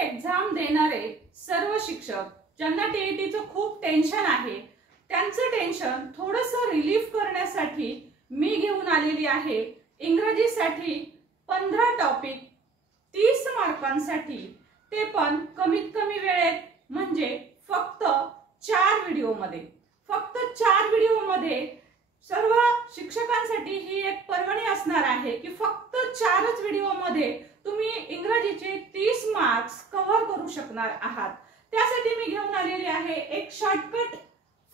Exam देणारे सर्व शिक्षक ज्यांना टीईटीचं खूप टेन्शन आहे त्यांचं टेन्शन थोडंसं रिलीफ करण्यासाठी मी घेऊन आलेली आहे इंग्रजीसाठी 15 टॉपिक 30 मार्कांसाठी, ते पण कमीत कमी वेळेत, म्हणजे फक्त 4 व्हिडिओमध्ये. फक्त 4 व्हिडिओमध्ये सर्व शिक्षकांसाठी ही एक पर्वणी असणार आहे की फक्त 4च व्हिडिओमध्ये तुम्ही इंग्रजीचे 30 मार्क्स कव्हर करू शकणार आहात. त्यासाठी मी घेऊन आलेली आहे एक शॉर्टकट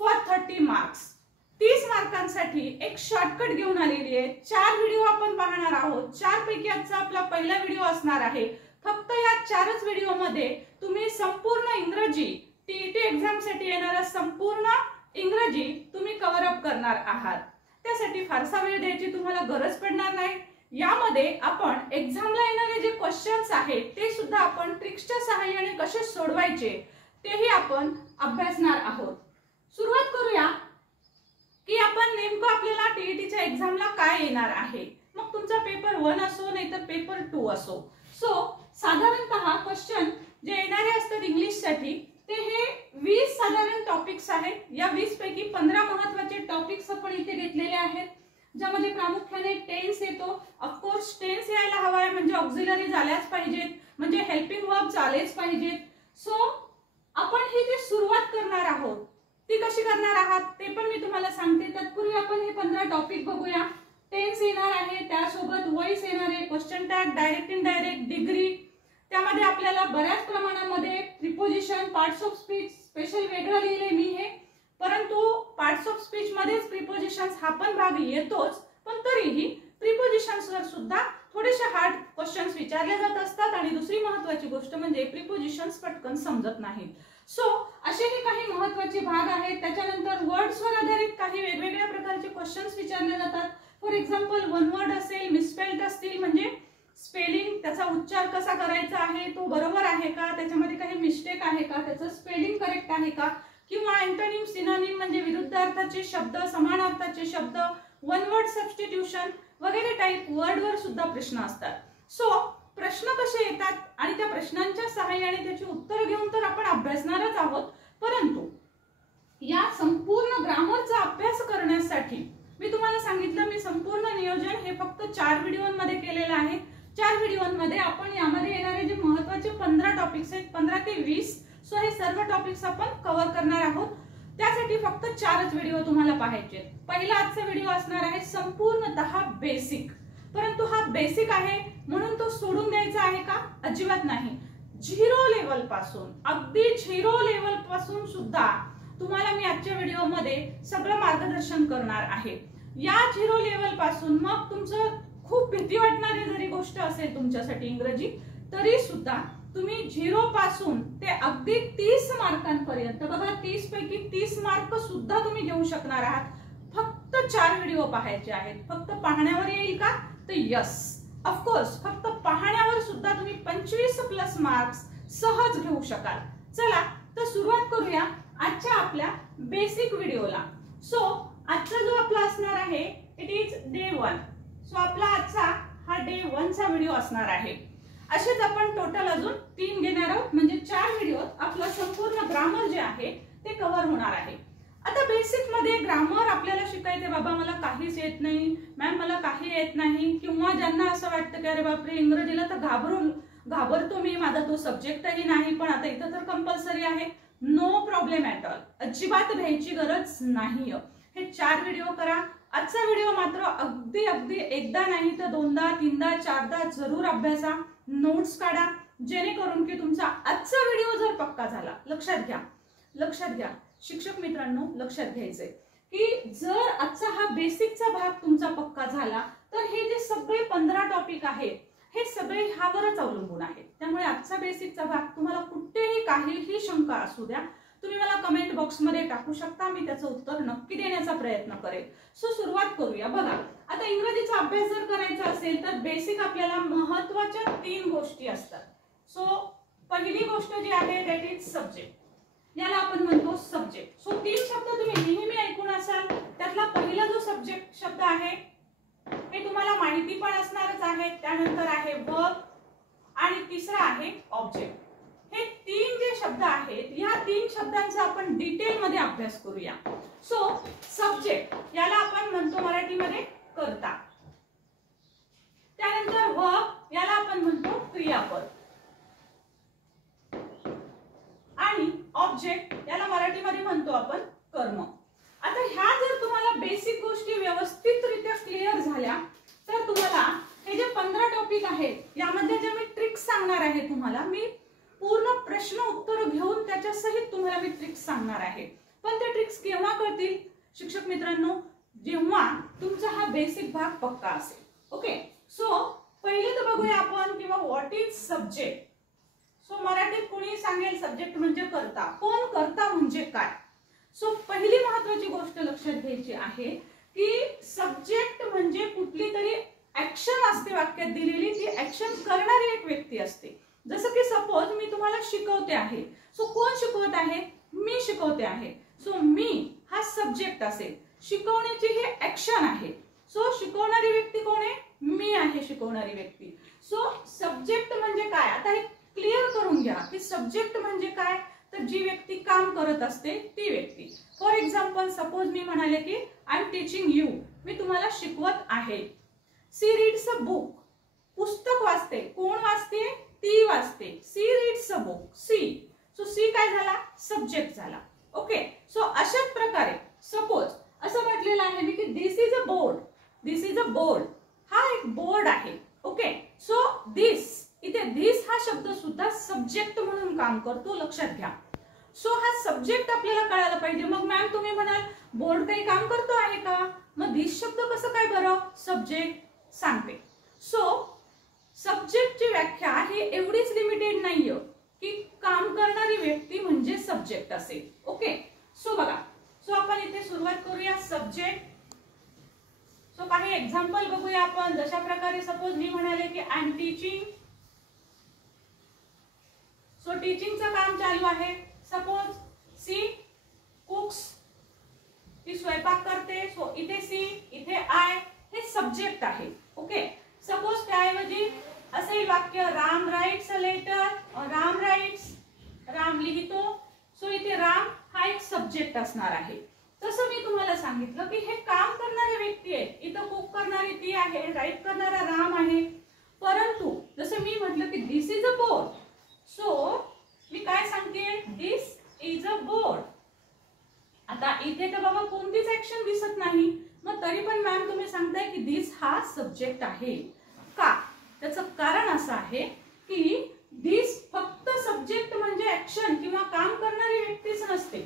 फॉर 30 मार्क्स. 30 मार्कांसाठी एक शॉर्टकट घेऊन आलेली आहे. 4 व्हिडिओ आपण पाहणार आहोत. 4 पैकी आजचा आपला पहिला व्हिडिओ असणार आहे. फक्त या 4च व्हिडिओमध्ये तुम्ही संपूर्ण इंग्रजी टीईटी एक्झाम साठी येणारा संपूर्ण इंग्रजी तुम्ही कव्हर अप करणार आहात. त्यासाठी फारसा वेळ द्यायची तुम्हाला गरज पडणार नाही. यामध्ये आपण एक्झामला येणारे जे क्वेश्चन्स आहेत ते सुद्धा आपण ट्रिक्सच्या सहाय्याने कसे सोडवायचे तेही आपण अभ्यासणार आहोत. सुरुवात करूया की आपण नेमकं आपल्याला टीईटीच्या एक्झामला काय येणार आहे. मग तुमचा पेपर 1 असो नाही तर पेपर 2 असो. सो साधारणतः क्वेश्चन जे येणारे असतात इंग्लिशसाठी ते हे 20 साधारण टॉपिक्स आहेत. या 20 पैकी 15 महत्त्वाचे टॉपिक्स आपण इथे घेतलेले आहेत, ज्यामध्ये प्रामुख्याने टेन्स येतो. ऑफकोर्स टेन्स यायला हवा आहे, म्हणजे ऑक्झिलरी झाल्याच पाहिजेत, म्हणजे हेल्पिंग वर्ब झालेच पाहिजेत. सो आपण ही जी सुरुवात करणार आहोत ती कशी करणार आहात ते पण मी तुम्हाला सांगते. तत्पूर्वी आपण हे 15 टॉपिक बघूया. टेन्स येणार आहे, त्यासोबत वॉइस येणार आहे, question tag, direct indirect, degree. त्यामध्ये आपल्याला बऱ्याच प्रमाणामध्ये preposition, parts of speech special वेगळं लिहिले मी हे, परंतु पार्ट्स ऑफ स्पीच मध्येच प्रिपोजिशन्स हा पण भाग येतोच, पण तरीही प्रिपोजिशन्स वर सुद्धा थोडेसे हार्ड क्वेश्चन्स विचारले जात असतात. आणि दुसरी महत्त्वाची गोष्ट म्हणजे प्रिपोजिशन्स पटकन समजत नाहीत. सो असेही काही महत्त्वाचे भाग आहेत. त्याच्यानंतर वर्ड्सवर आधारित काही वेगवेगळ्या प्रकारचे क्वेश्चन्स विचारले जातात. फॉर एक्झाम्पल वन वर्ड असेल, मिसस्पेल्ड असतील, म्हणजे स्पेलिंग त्याचा उच्चार कसा करायचा आहे, तो बरोबर आहे का, त्याच्यामध्ये काही मिस्टेक आहे का, त्याचं स्पेलिंग करेक्ट आहे का, किंवा अँटोनिम, सिनोनिम म्हणजे विरुद्ध अर्थाचे शब्द, समान अर्थाचे शब्द, वन वर्ड सबस्टिट्यूशन वगैरे टाइप वर्डवर सुद्धा प्रश्न असतात. सो प्रश्न कसे येतात आणि त्या प्रश्नांच्या सहाय्याने त्याची उत्तर घेऊन तर आपण अभ्यासणारच आहोत, परंतु या संपूर्ण ग्रामरचा अभ्यास करण्यासाठी मी तुम्हाला सांगितलं मी संपूर्ण नियोजन हे फक्त 4 व्हिडिओमध्ये केलेलं आहे. 4 व्हिडिओमध्ये आपण यामध्ये येणारे जे महत्त्वाचे 15 टॉपिक्स आहेत, 15 ते 20, सो हे सर्व टॉपिक्स आपण कव्हर करणार आहोत. त्यासाठी फक्त 4च व्हिडिओ तुम्हाला पाहायचे. पहिला आजचा व्हिडिओ असणार आहे संपूर्णतः बेसिक, परंतु हा बेसिक आहे म्हणून तो सोडून द्यायचा आहे का, अजिबात नाही. 0 लेवल पासून, अगदी 0 लेवल पासून सुद्धा तुम्हाला मी आजच्या व्हिडिओमध्ये सगळं मार्गदर्शन करणार आहे. या 0 लेवल पासून मग तुमचं खूप भीती वाटणारी जरी गोष्ट असेल तुमच्यासाठी इंग्रजी, तरी सुद्धा तुम्ही 0 पासून ते अगदी 30 मार्कांपर्यंत, बघा 30 पैकी 30 मार्क सुद्धा तुम्ही घेऊ शकणार आहात. फक्त 4 व्हिडिओ पाहायचे आहेत. फक्त पाहण्यावर येईल का, तर यस ऑफकोर्स फक्त पाहण्यावर सुद्धा तुम्ही 25+ मार्क्स सहज घेऊ शकाल. चला तर सुरुवात करूया आजच्या आपल्या बेसिक व्हिडिओला. सो आजचा जो आपला असणार आहे इट इज डे 1. सो आपला आजचा हा डे 1 चा व्हिडिओ असणार आहे. असेच आपण टोटल अजून 3 घेणार आहोत, म्हणजे 4 व्हिडिओत आपलं संपूर्ण ग्रामर जे आहे ते कव्हर होणार आहे. आता बेसिक मध्ये ग्रामर आपल्याला शिकायचे, बाबा मला काहीच येत नाही मॅम, मला काही येत नाही, किंवा ज्यांना असं वाटतं की अरे बापरे इंग्रजीला तर घाबरतो मी, माझा तो सब्जेक्टही नाही, पण आता इथं तर कंपल्सरी आहे. नो प्रॉब्लेम ॲट ऑल, अजिबात भ्यायची गरज नाही. हे 4 व्हिडिओ करा. आजचा व्हिडिओ मात्र अगदी एकदा नाही तर 2दा 3दा 4दा जरूर अभ्यासा, नोट्स काढा, जेणेकरून की तुमचा आजचा व्हिडिओ जर पक्का झाला. लक्षात घ्या शिक्षक मित्रांनो, लक्षात घ्यायचंय की जर आजचा हा बेसिकचा भाग तुमचा पक्का झाला तर हे जे सगळे 15 टॉपिक आहेत हे सगळे ह्यावरच अवलंबून आहेत. त्यामुळे आजचा बेसिकचा भाग तुम्हाला कुठेही काहीही शंका असू द्या, तुम्ही मला कमेंट बॉक्समध्ये टाकू शकता, मी त्याचं उत्तर नक्की देण्याचा प्रयत्न करेन. सो सुरुवात करूया. बघा आता इंग्रजीचा अभ्यास जर करायचा असेल तर बेसिक आपल्याला महत्त्वाच्या 3 गोष्टी असतात. सो पहिली गोष्ट जी आहे दॅट इज सब्जेक्ट. याला आपण म्हणतो सब्जेक्ट. सो 3 शब्द तुम्ही नेहमी ऐकून असाल. त्यातला पहिला जो सब्जेक्ट शब्द आहे हे तुम्हाला माहिती पण असणारच आहे. त्यानंतर आहे वर्ब आणि तिसरा आहे ऑब्जेक्ट. शब्द आहेत, या 3 शब्दांचा आपण डिटेल मध्ये अभ्यास करूया. सो सब्जेक्ट याला आपण म्हणतो मराठीमध्ये कर्ता. त्यानंतर वर्ब याला आपण म्हणतो क्रियापद. आणि ऑब्जेक्ट याला मराठीमध्ये म्हणतो आपण कर्म. आता ह्या जर तुम्हाला बेसिक गोष्टी व्यवस्थितरित्या क्लिअर झाल्या तर तुम्हाला हे जे 15 टॉपिक आहेत यामध्ये जे मी ट्रिक्स सांगणार आहे तुम्हाला, मी पूर्ण प्रश्न उत्तर घेऊन त्याच्या सहित तुम्हाला मी ट्रिक्स सांगणार आहे. पण ते ट्रिक्स केव्हा कळतील शिक्षक मित्रांनो? जेव्हा तुमचा हा बेसिक भाग पक्का असेल. ओके, सो पहिले तर बघूया आपण किंवा व्हॉट इज सब्जेक्ट. सो मराठीत कोणी सांगेल सब्जेक्ट म्हणजे कर्ता. पण कर्ता म्हणजे काय? सो पहिली महत्त्वाची गोष्ट लक्षात घ्यायची आहे की सब्जेक्ट म्हणजे कुठली तरी ऍक्शन असते वाक्यात दिलेली, ती ऍक्शन करणारी एक व्यक्ती असते. जसं की सपोज मी तुम्हाला शिकवते आहे. सो कोण शिकवत आहे? मी शिकवते आहे. सो मी हा सब्जेक्ट असेल. शिकवण्याची ही ऍक्शन आहे. सो शिकवणारी व्यक्ती कोण आहे? मी आहे शिकवणारी व्यक्ती. सो सब्जेक्ट म्हणजे काय? आता हे क्लिअर करून घ्या की सब्जेक्ट म्हणजे काय. तर जी व्यक्ती काम करत असते ती व्यक्ती. फॉर एक्झाम्पल सपोज मी म्हणाले की आय एम टीचिंग यू, मी तुम्हाला शिकवत आहे. सी रीड्स अ बुक, पुस्तक वाचते. कोण वाचते? ती वाचते. She reads a book, she. So she काय झाला? सब्जेक्ट झाला. ओके, सो अशाच प्रकारे सपोज असं म्हटलेलं आहे मी की this is a board. This is a board, हा एक बोर्ड आहे. ओके, सो दिस, इथे दिस हा शब्द सुद्धा सब्जेक्ट म्हणून काम करतो, लक्षात घ्या. सो हा सब्जेक्ट आपल्याला कळायला पाहिजे. मग मॅम तुम्ही म्हणाल बोर्ड काही काम करतो आहे का? मग दिस शब्द कसं काय बरं? सब्जेक्ट सांगते. सो सब्जेक्टची व्याख्या ही एवढीच लिमिटेड नाहीये की काम करणारी व्यक्ती म्हणजे सब्जेक्ट असेल. ओके, सो बघा, सो आपण इथे सुरुवात करूया सब्जेक्ट. सो काही एक्झाम्पल बघूया आपण. जशा प्रकारे सपोज मी म्हणाले की आय एम टीचिंग. सो टीचिंगचं काम चालू आहे. सपोज सी कुक्स, ती स्वयंपाक करते. सो इथे सी, इथे आय, हे सब्जेक्ट आहे. ओके, सपोज त्याऐवजी असेल वाक्य Ram writes a letter. Ram writes, Ram लिहितो. सो इथे राम हा एक सब्जेक्ट असणार आहे. तसं मी तुम्हाला सांगितलं की हे काम करणारे व्यक्ती आहेत. इथं कुक करणारी ती आहे, राईट करणारा राम आहे. परंतु जसं मी म्हटलं की this is a board. So मी काय सांगते? दिस इज अ बोर्ड. आता इथे तर बाबा कोणतीच ऍक्शन दिसत नाही, मग तरी पण मॅम तुम्ही सांगताय की दिस हा सब्जेक्ट आहे का? त्याचं कारण असं आहे की दिस फक्त सब्जेक्ट म्हणजे ऍक्शन किंवा काम करणारी व्यक्तीच नसते.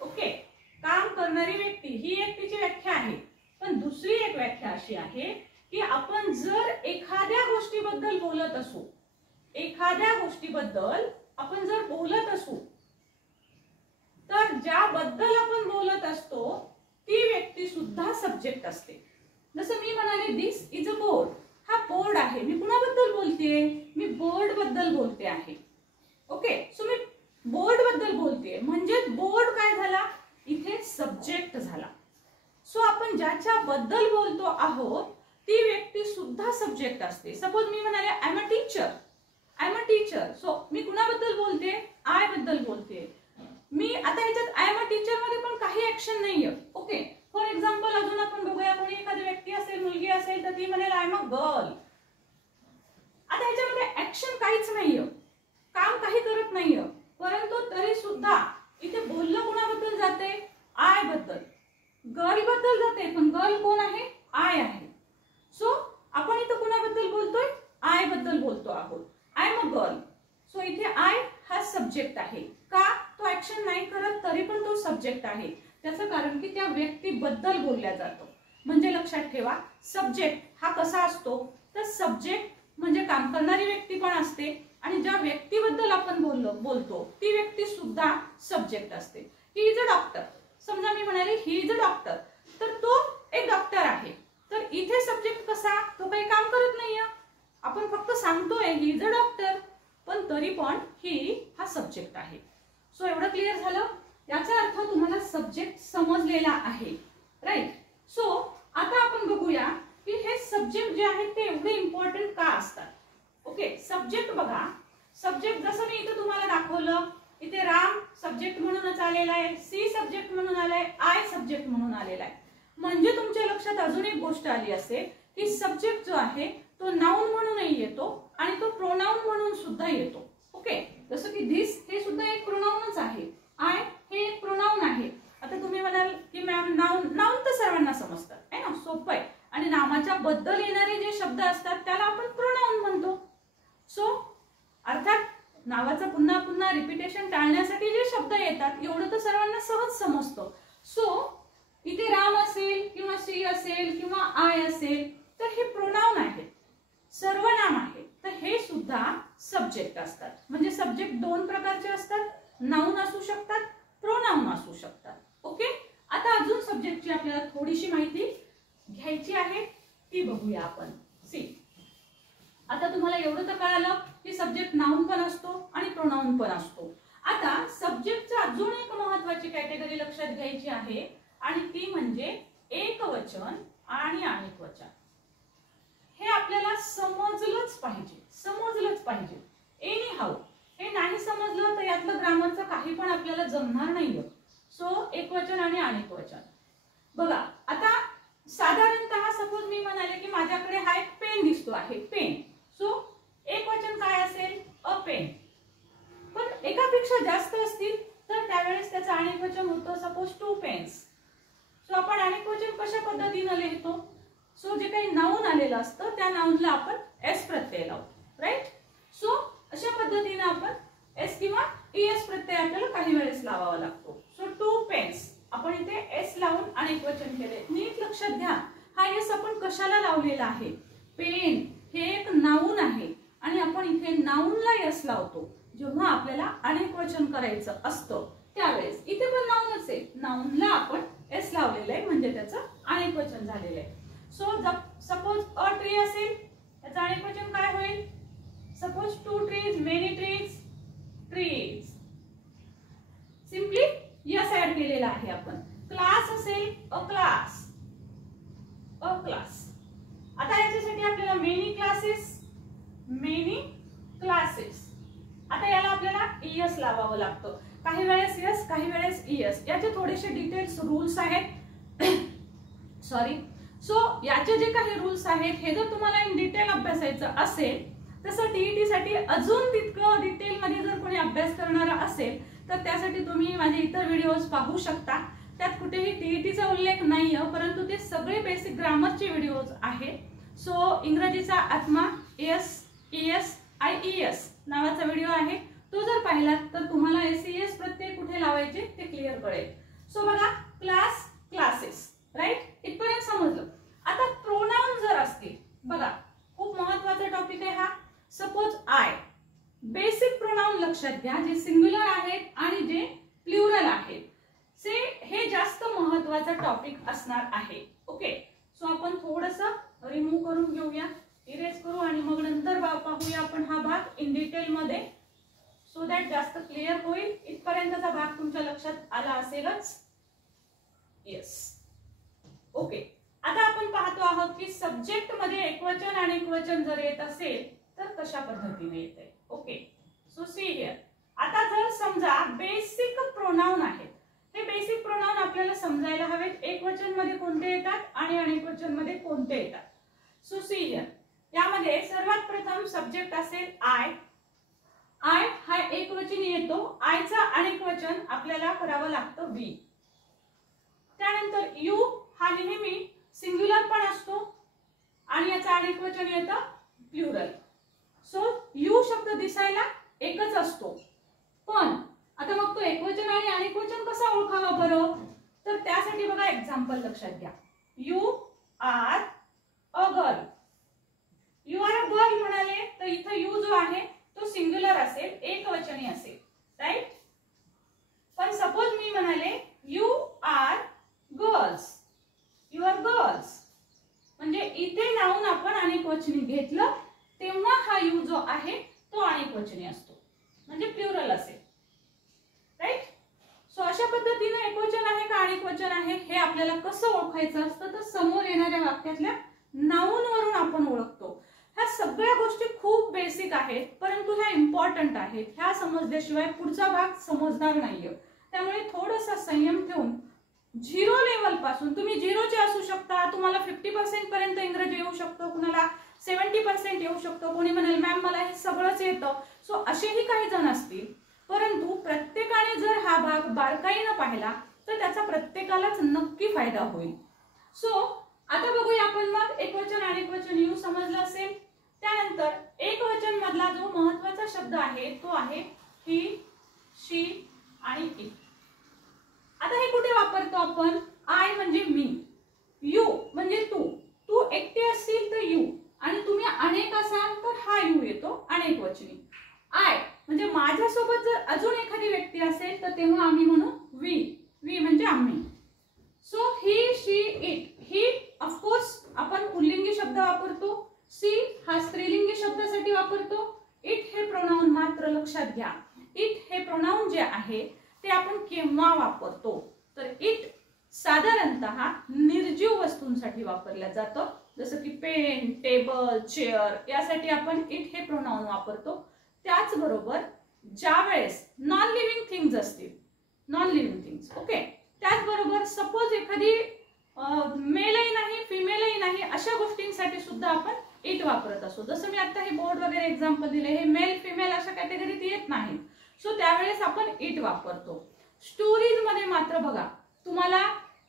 ओके, काम करणारी व्यक्ती ही एक तिची व्याख्या आहे. पण दुसरी एक व्याख्या अशी आहे की आपण जर एखाद्या गोष्टीबद्दल बोलत असू, एखाद्या गोष्टीबद्दल आपण जर बोलत असू, तर ज्याबद्दल आपण बोलत असतो ती व्यक्ती सुद्धा सब्जेक्ट असते. जसं मी म्हणाले दिस इज अ बोर्ड, हा बोर्ड आहे. मी कुणाबद्दल बोलतेय? मी बोर्ड बद्दल बोलते आहे. ओके, सो मी बोर्ड बद्दल बोलतेय म्हणजे बोर्ड काय झाला? इथे सब्जेक्ट झाला. सो आपण ज्याच्याबद्दल बोलतो आहोत ती व्यक्ती सुद्धा सब्जेक्ट असते. सपोज मी म्हणाले I am a teacher. I am a teacher. So मी कुणाबद्दल बोलते? आय बद्दल बोलते. मी आता ह्याच्यात आय एम अ टीचर मध्ये पण काही ऍक्शन नाहीये. ओके, फॉर एक्झाम्पल अजून आपण बघूया. कोणी एखादी व्यक्ती असेल, मुलगी असेल, तर ती म्हणेल आय एम अ गर्ल. आता ह्याच्यामध्ये ऍक्शन काहीच नाहीये, काम काही करत नाहीये, परंतु तरी सुद्धा इथे बोललं कोणाबद्दल जाते? आय बद्दल. गर्ल बद्दल जाते, पण गर्ल कोण आहे? आय आहे. सो आपण इथे कोणाबद्दल बोलतोय? आय बद्दल बोलतो आहोत. I am a girl. So इथे आय हा सब्जेक्ट आहे. का? तो ऍक्शन नाही करत तरी पण तो सब्जेक्ट आहे. त्याचं कारण की त्या व्यक्तीबद्दल बोलल्या जातो. म्हणजे लक्षात ठेवा, सब्जेक्ट हा कसा असतो? तर सब्जेक्ट म्हणजे काम करणारी व्यक्ती पण असते आणि ज्या व्यक्तीबद्दल आपण बोलतो ती व्यक्ती सुद्धा सब्जेक्ट असते. He is a doctor. समजा मी म्हणाले ही इज अ डॉक्टर, तर तो एक डॉक्टर आहे. तर इथे सब्जेक्ट कसा? तो काही काम करत नाहीये, आपण फक्त सांगतोय ही इज अ डॉक्टर, पण तरी पण ही हा सब्जेक्ट आहे. सो एवढं क्लिअर झालं? याचा अर्थ तुम्हाला सब्जेक्ट समजलेला आहे, राईट? सो आता आपण बघूया की हे सब्जेक्ट जे आहेत ते एवढे इम्पॉर्टंट का असतात. ओके, सब्जेक्ट बघा. सब्जेक्ट जसं मी इथे तुम्हाला दाखवलं, इथे राम सब्जेक्ट म्हणूनच आलेला आहे, सी सब्जेक्ट म्हणून आलाय, आय सब्जेक्ट म्हणून आलेला आहे. म्हणजे तुमच्या लक्षात अजून एक गोष्ट आली असेल की सब्जेक्ट जो आहे तो नाउन म्हणूनही येतो आणि तो प्रोनाउन म्हणून सुद्धा येतो. ओके, जसं की धिस हे सुद्धा एक प्रोनाउनच आहे, आय हे एक प्रोनाउन आहे. आता तुम्ही म्हणाल की मॅम नाउन, नाउन तर सर्वांना समजतं आहे ना, सोपं आहे. आणि नामाच्या बद्दल येणारे जे शब्द असतात त्याला आपण प्रोनाउन म्हणतो. सो अर्थात नावाचं पुन्हा पुन्हा रिपिटेशन टाळण्यासाठी जे शब्द येतात एवढं तर सर्वांना सहज समजतं. सो इथे राम असेल किंवा सी असेल किंवा आय असेल तर हे प्रोनाउन आहे, सर्वनाम आहे. तर हे सुद्धा सब्जेक्ट असतात. म्हणजे सब्जेक्ट दोन प्रकारचे असतात, नाउन असू शकतात, प्रोनाउन असू शकतात. ओके, आता अजून सब्जेक्टची आपल्याला थोडीशी माहिती घ्यायची आहे ती बघूया आपण. सी, आता तुम्हाला एवढं तर कळालं की सब्जेक्ट नाउन पण असतो आणि प्रोनाउन पण असतो. आता सब्जेक्टचा अजून एक महत्त्वाची कॅटेगरी लक्षात घ्यायची आहे आणि ती म्हणजे एकवचन आणि अनेकवचन. हे आपल्याला समजलंच पाहिजे, समजलंच पाहिजे. एनी हाऊ हे नाही समजलं तर यातलं ग्रामरचं काही पण आपल्याला जमणार नाहीये. सो एकवचन आणि अनेकवचन बघा. आता साधारणतः सपोज मी म्हणाले की माझ्याकडे हा एक पेन दिसतो आहे, पेन. सो एकवचन काय असेल, अ पेन. पण एकापेक्षा जास्त असतील तर त्यावेळेस त्याचं अनेकवचन होतं, सपोज टू पेन्स. सो आपण अनेकवचन कशा पद्धतीने लिहितो, सो जे काही नाउन आलेलं असतं त्या नाउनला आपण एस प्रत्यय लावतो, राईट. सो अशा पद्धतीने आपण एस किंवा टीएस प्रत्यय आपल्याला काही वेळेस लावावा लागतो. सो टू पेन्स आपण इथे एस लावून अनेकवचन केले. नीट लक्षात घ्या, हा एस आपण कशाला लावलेला आहे, पेन हे एक नाउन आहे आणि आपण इथे नाउनला एस लावतो जेव्हा आपल्याला अनेकवचन करायचं असतं त्यावेळेस. इथे पण नाउनच आहे, नाउनला आपण एस लावलेलं आहे म्हणजे त्याचं अनेकवचन झालेलं आहे. सो सपोज अ ट्री असेल त्याचं अनेकवचन काय होईल, suppose two trees, many trees, trees. Simply S add केलेला आहे आपण. क्लास असेल अ क्लास, अ क्लास. आता याच्यासाठी आपल्याला मेनी क्लासेस, मेनी क्लासेस. आता याला आपल्याला ईएस लावावं लागतं, काही वेळेस यस काही वेळेस ईएस. याचे थोडेसे डिटेल्स रूल्स आहेत सॉरी. सो याचे जे काही रूल्स आहेत हे जर तुम्हाला इन डिटेल अभ्यासायचं असेल तसं टीईटी साठी अजून तितकं डिटेल मध्ये जर कोणी अभ्यास करणारा असेल तर त्यासाठी तुम्ही माझे इतर व्हिडिओज पाहू शकता. त्यात कुठेही टीईटीचा उल्लेख नाहीये परंतु ते सगळे बेसिक ग्रामरचे व्हिडिओज आहेत. सो इंग्रजीचा आत्मा, एस ईएस आयईएस नावाचा व्हिडिओ आहे, तो जर पाहिलात तर तुम्हाला एसईएस प्रत्यय कुठे लावायचे ते क्लिअर कळेल. सो बघा, क्लास, क्लासेस, राईट, इथपर्यंत समजलं. आता प्रोनाउन जर असतील, बघा खूप महत्वाचा टॉपिक आहे हा. सपोज आय, बेसिक प्रोनाउन लक्षात घ्या जे सिंग्युलर आहेत आणि जे प्लुरल आहेत. हे जास्त महत्वाचा टॉपिक असणार आहे. ओके, सो आपण थोडंसं रिमूव्ह करून घेऊया, इरेज करू आणि मग नंतर पाहूया आपण हा भाग इन डिटेल मध्ये, सो दॅट जास्त क्लिअर होईल. इथपर्यंतचा भाग तुमच्या लक्षात आला असेलच. Yes, okay. आता आपण पाहतो आहोत की सब्जेक्ट मध्ये एकवचन आणि एकवचन जर येत असेल तर कशा पद्धतीने येते. Okay, so see here. आता जर समजा बेसिक प्रोनाउन आहेत, हे बेसिक प्रोनाउन आपल्याला समजायला हवेत, एकवचन मध्ये कोणते येतात आणि अनेकवचन मध्ये कोणते येतात. सो सी हिअर, यामध्ये सर्वात प्रथम सब्जेक्ट असेल आय. आय हा एकवचनी येतो, आयचा अनेकवचन आपल्याला करावं लागतं वी. त्यानंतर यू हा नेहमी सिंग्युलर पण असतो आणि याचा अनेकवचन येतं प्लुरल. सो यू शब्द दिसायला एकच असतो, पण आता मग तो एकवचन आणि अनेकवचन कसा ओळखावा बरं, तर त्यासाठी बघा एक्झाम्पल लक्षात घ्या. You are a girl. You are a girl म्हणाले तर इथं यू जो आहे तो सिंग्युलर असेल, एकवचनी असेल, राईट. पण सपोज मी म्हणाले you are girls, you are girls, म्हणजे इथे नाउन आपण अनेकवचनी घेतलं तेव्हा हा यू जो आहे तो अनेकवचनी असतो, म्हणजे प्लुरल असेल, राईट. सो अशा पद्धतीने एकवचन आहे का अनेकवचन आहे हे आपल्याला कसं ओळखायचं असतं तर समोर येणाऱ्या वाक्यातल्या नाउन वरून आपण ओळखतो. हा ह्या सगळ्या गोष्टी खूप बेसिक आहेत, परंतु ह्या इम्पॉर्टंट आहेत. ह्या समजल्याशिवाय पुढचा भाग समजणार नाहीये. त्यामुळे थोडासा संयम ठेवून 0 लेवल पासून, तुम्ही 0चे असू शकता, तुम्हाला 50% पर्यंत इंग्रजी येऊ शकतो, कुणाला 70% येऊ शकतो, कोणी म्हणेल मॅम मला हे सगळंच येतं. सो असेही काही जण असतील, परंतु प्रत्येकाने जर हा भाग बारकाईनं पाहिला तर त्याचा प्रत्येकालाच नक्की फायदा होईल. सो आता बघूया आपण मग एकवचन अनेकवचन यूज समजलं असेल. त्यानंतर एकवचन मधला जो महत्त्वाचा शब्द आहे तो आहे ही, शी आणि इट. आता हे कुठे वापरतो आपण? आय म्हणजे मी, यू म्हणजे तू, तू एकटे असतील तर यू, आणि तुम्ही अनेक असाल तर हा यू येतो अनेकवचनी. आय म्हणजे माझ्यासोबत जर अजून एखादी व्यक्ती असेल तर तेव्हा आम्ही म्हणू वी, वी म्हणजे आम्ही. So he, she, it. He of course आपण पुल्लिंगी शब्द वापरतो, सी हा स्त्रीलिंगी शब्दासाठी वापरतो, इट हे प्रोनाउन मात्र लक्षात घ्या. इट हे प्रोनाउन जे आहे ते आपण केव्हा वापरतो तर इट साधारणतः निर्जीव वस्तूंसाठी वापरलं जातं, जसं की पेन, टेबल, चेअर यासाठी आपण इट हे प्रोनाउन वापरतो. त्याचबरोबर ज्या वेळेस नॉन लिव्हिंग थिंग्स असतील, नॉन लिव्हिंग थिंग्स ओके, त्याचबरोबर सपोज एखादी मेलही नाही फिमेलही नाही अशा गोष्टींसाठी सुद्धा आपण इट वापरत असतो. जसं मी आता हे बोर्ड वगैरे एक्झाम्पल दिले, हे मेल फिमेल अशा कॅटेगरीत येत नाहीत. सो त्यावेळेस आपण इट वापरतो. स्टोरीज मध्ये मात्र बघा तुम्हाला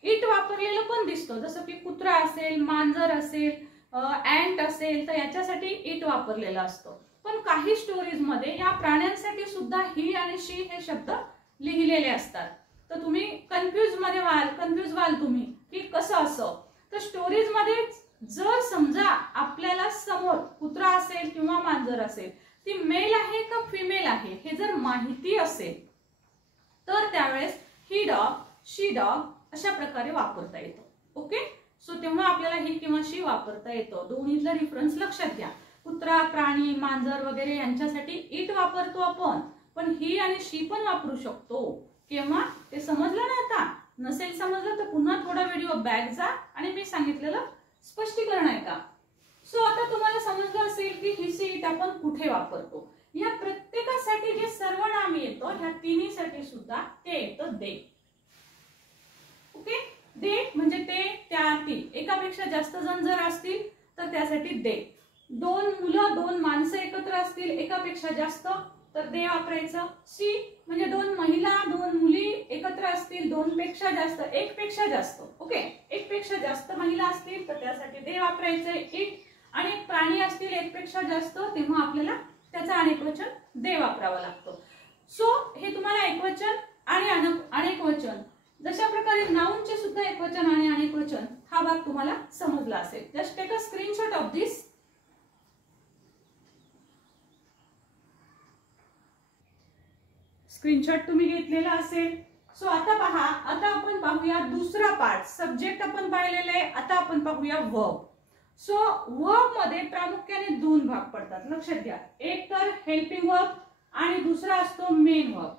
इट वापरलेलं पण दिसतं, जसं की कुत्रा असेल, मांजर असेल, अँट असेल तर याच्यासाठी इट वापरलेलं असतं. पण काही स्टोरीज मध्ये या प्राण्यांसाठी सुद्धा ही आणि शी हे शब्द लिहिलेले असतात. तर तुम्ही कन्फ्युज व्हाल तुम्ही की कसं असं. तर स्टोरीज मध्ये जर समजा आपल्याला समोर कुत्रा असेल किंवा मांजर असेल, ती मेल आहे का फिमेल आहे हे जर माहिती असेल तर त्यावेळेस ही डॉग, शी डॉग अशा प्रकारे वापरता येतं. ओके, सो तेव्हा आपल्याला ही किंवा शी वापरता येतं. दोन्हीतला डिफरन्स लक्षात घ्या. कुत्रा, प्राणी, मांजर वगैरे यांच्यासाठी इट वापरतो आपण, पण ही आणि शी पण वापरू शकतो. केव्हा ते समजलं ना? आता नसेल समजलं तर पुन्हा थोडा व्हिडिओ बॅक जा आणि मी सांगितलेलं स्पष्टीकरण आहे का. सो आता तुम्हाला समजलं असेल की ही, सी, इट आपण कुठे वापरतो. या प्रत्येकासाठी जे सर्वनाम येतं ह्या तिन्हीसाठी सुद्धा ते येतं दे. ओके, दे म्हणजे ते, त्या, ती. एकापेक्षा जास्त जण जर असतील तर त्यासाठी दे. दोन मुलं, दोन माणसं एकत्र असतील एकापेक्षा जास्त तर दे वापरायचं. सी म्हणजे दोन महिला, दोन मुली एकत्र असतील, दोन पेक्षा जास्त, एक पेक्षा जास्त. ओके, एक पेक्षा जास्त महिला असतील तर त्यासाठी दे वापरायचंय. इट आणि प्राणी असतील एक पेक्षा जास्त तेव्हा आपल्याला त्याचा अनेकवचन दे वापरावं लागतं. सो हे तुम्हाला एकवचन आणि अनेकवचन, जशा प्रकारे नाउनचे सुद्धा एकवचन आणि अनेकवचन हा भाग तुम्हाला समजला असेल. Just take a screenshot of this. Screenshot तुम्ही घेतलेला असेल. सो आता पहा, आता आपण पाहूया दुसरा पार्ट. सब्जेक्ट आपण पाहिलेले आहे, आता आपण पाहूया वर्ब. सो वर्ब मध्ये प्रामुख्याने दोन भाग पडतात, लक्षात घ्या. एक तर हेल्पिंग वर्ब आणि दुसरा असतो मेन वर्ब.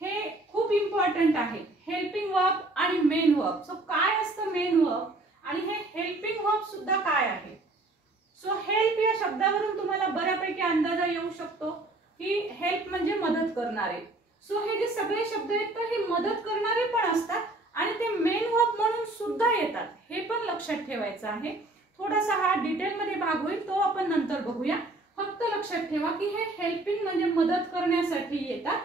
हे खूप इम्पॉर्टंट आहे, हेल्पिंग वर्ब आणि मेन वर्ब. सो काय असतं मेन वर्ब आणि हे हेल्पिंग वर्ब सुद्धा काय आहे. सो हेल्प या शब्दावरून तुम्हाला बऱ्यापैकी अंदाजा येऊ शकतो की हेल्प म्हणजे मदत करणारे. सो हे जे सगळे शब्द आहेत तर हे मदत करणारे पण असतात आणि ते मेन वर्ब म्हणून सुद्धा येतात, हे पण लक्षात ठेवायचं आहे. थोडासा हा डिटेल मध्ये भाग होईल, तो आपण नंतर बघूया. फक्त लक्षात ठेवा की हे हेल्पिंग म्हणजे मदत करण्यासाठी येतात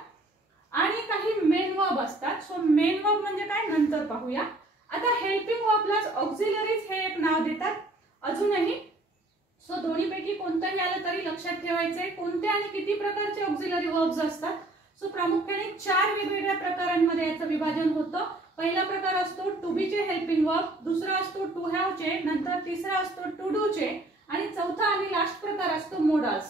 आणि काही मेन वर्ब असतात. सो मेन वर्ब म्हणजे काय नंतर पाहूया. आता हेल्पिंग वर्बलाच ऑक्झिलरीज हे एक नाव देतात अजूनही. सो दोन्हीपैकी कोणतंही आलं तरी लक्षात ठेवायचंय कोणते आणि किती प्रकारचे ऑक्झिलरी वर्ब्स असतात. सो प्रामुख्याने 4 वेगवेगळ्या प्रकारांमध्ये याचं विभाजन होतं. पहिला प्रकार असतो टू बी चे हेल्पिंग वर्ब, दुसरा असतो टू हॅव चे, नंतर तिसरा असतो टू डू चे आणि चौथा आणि लास्ट प्रकार असतो मोडाल्स.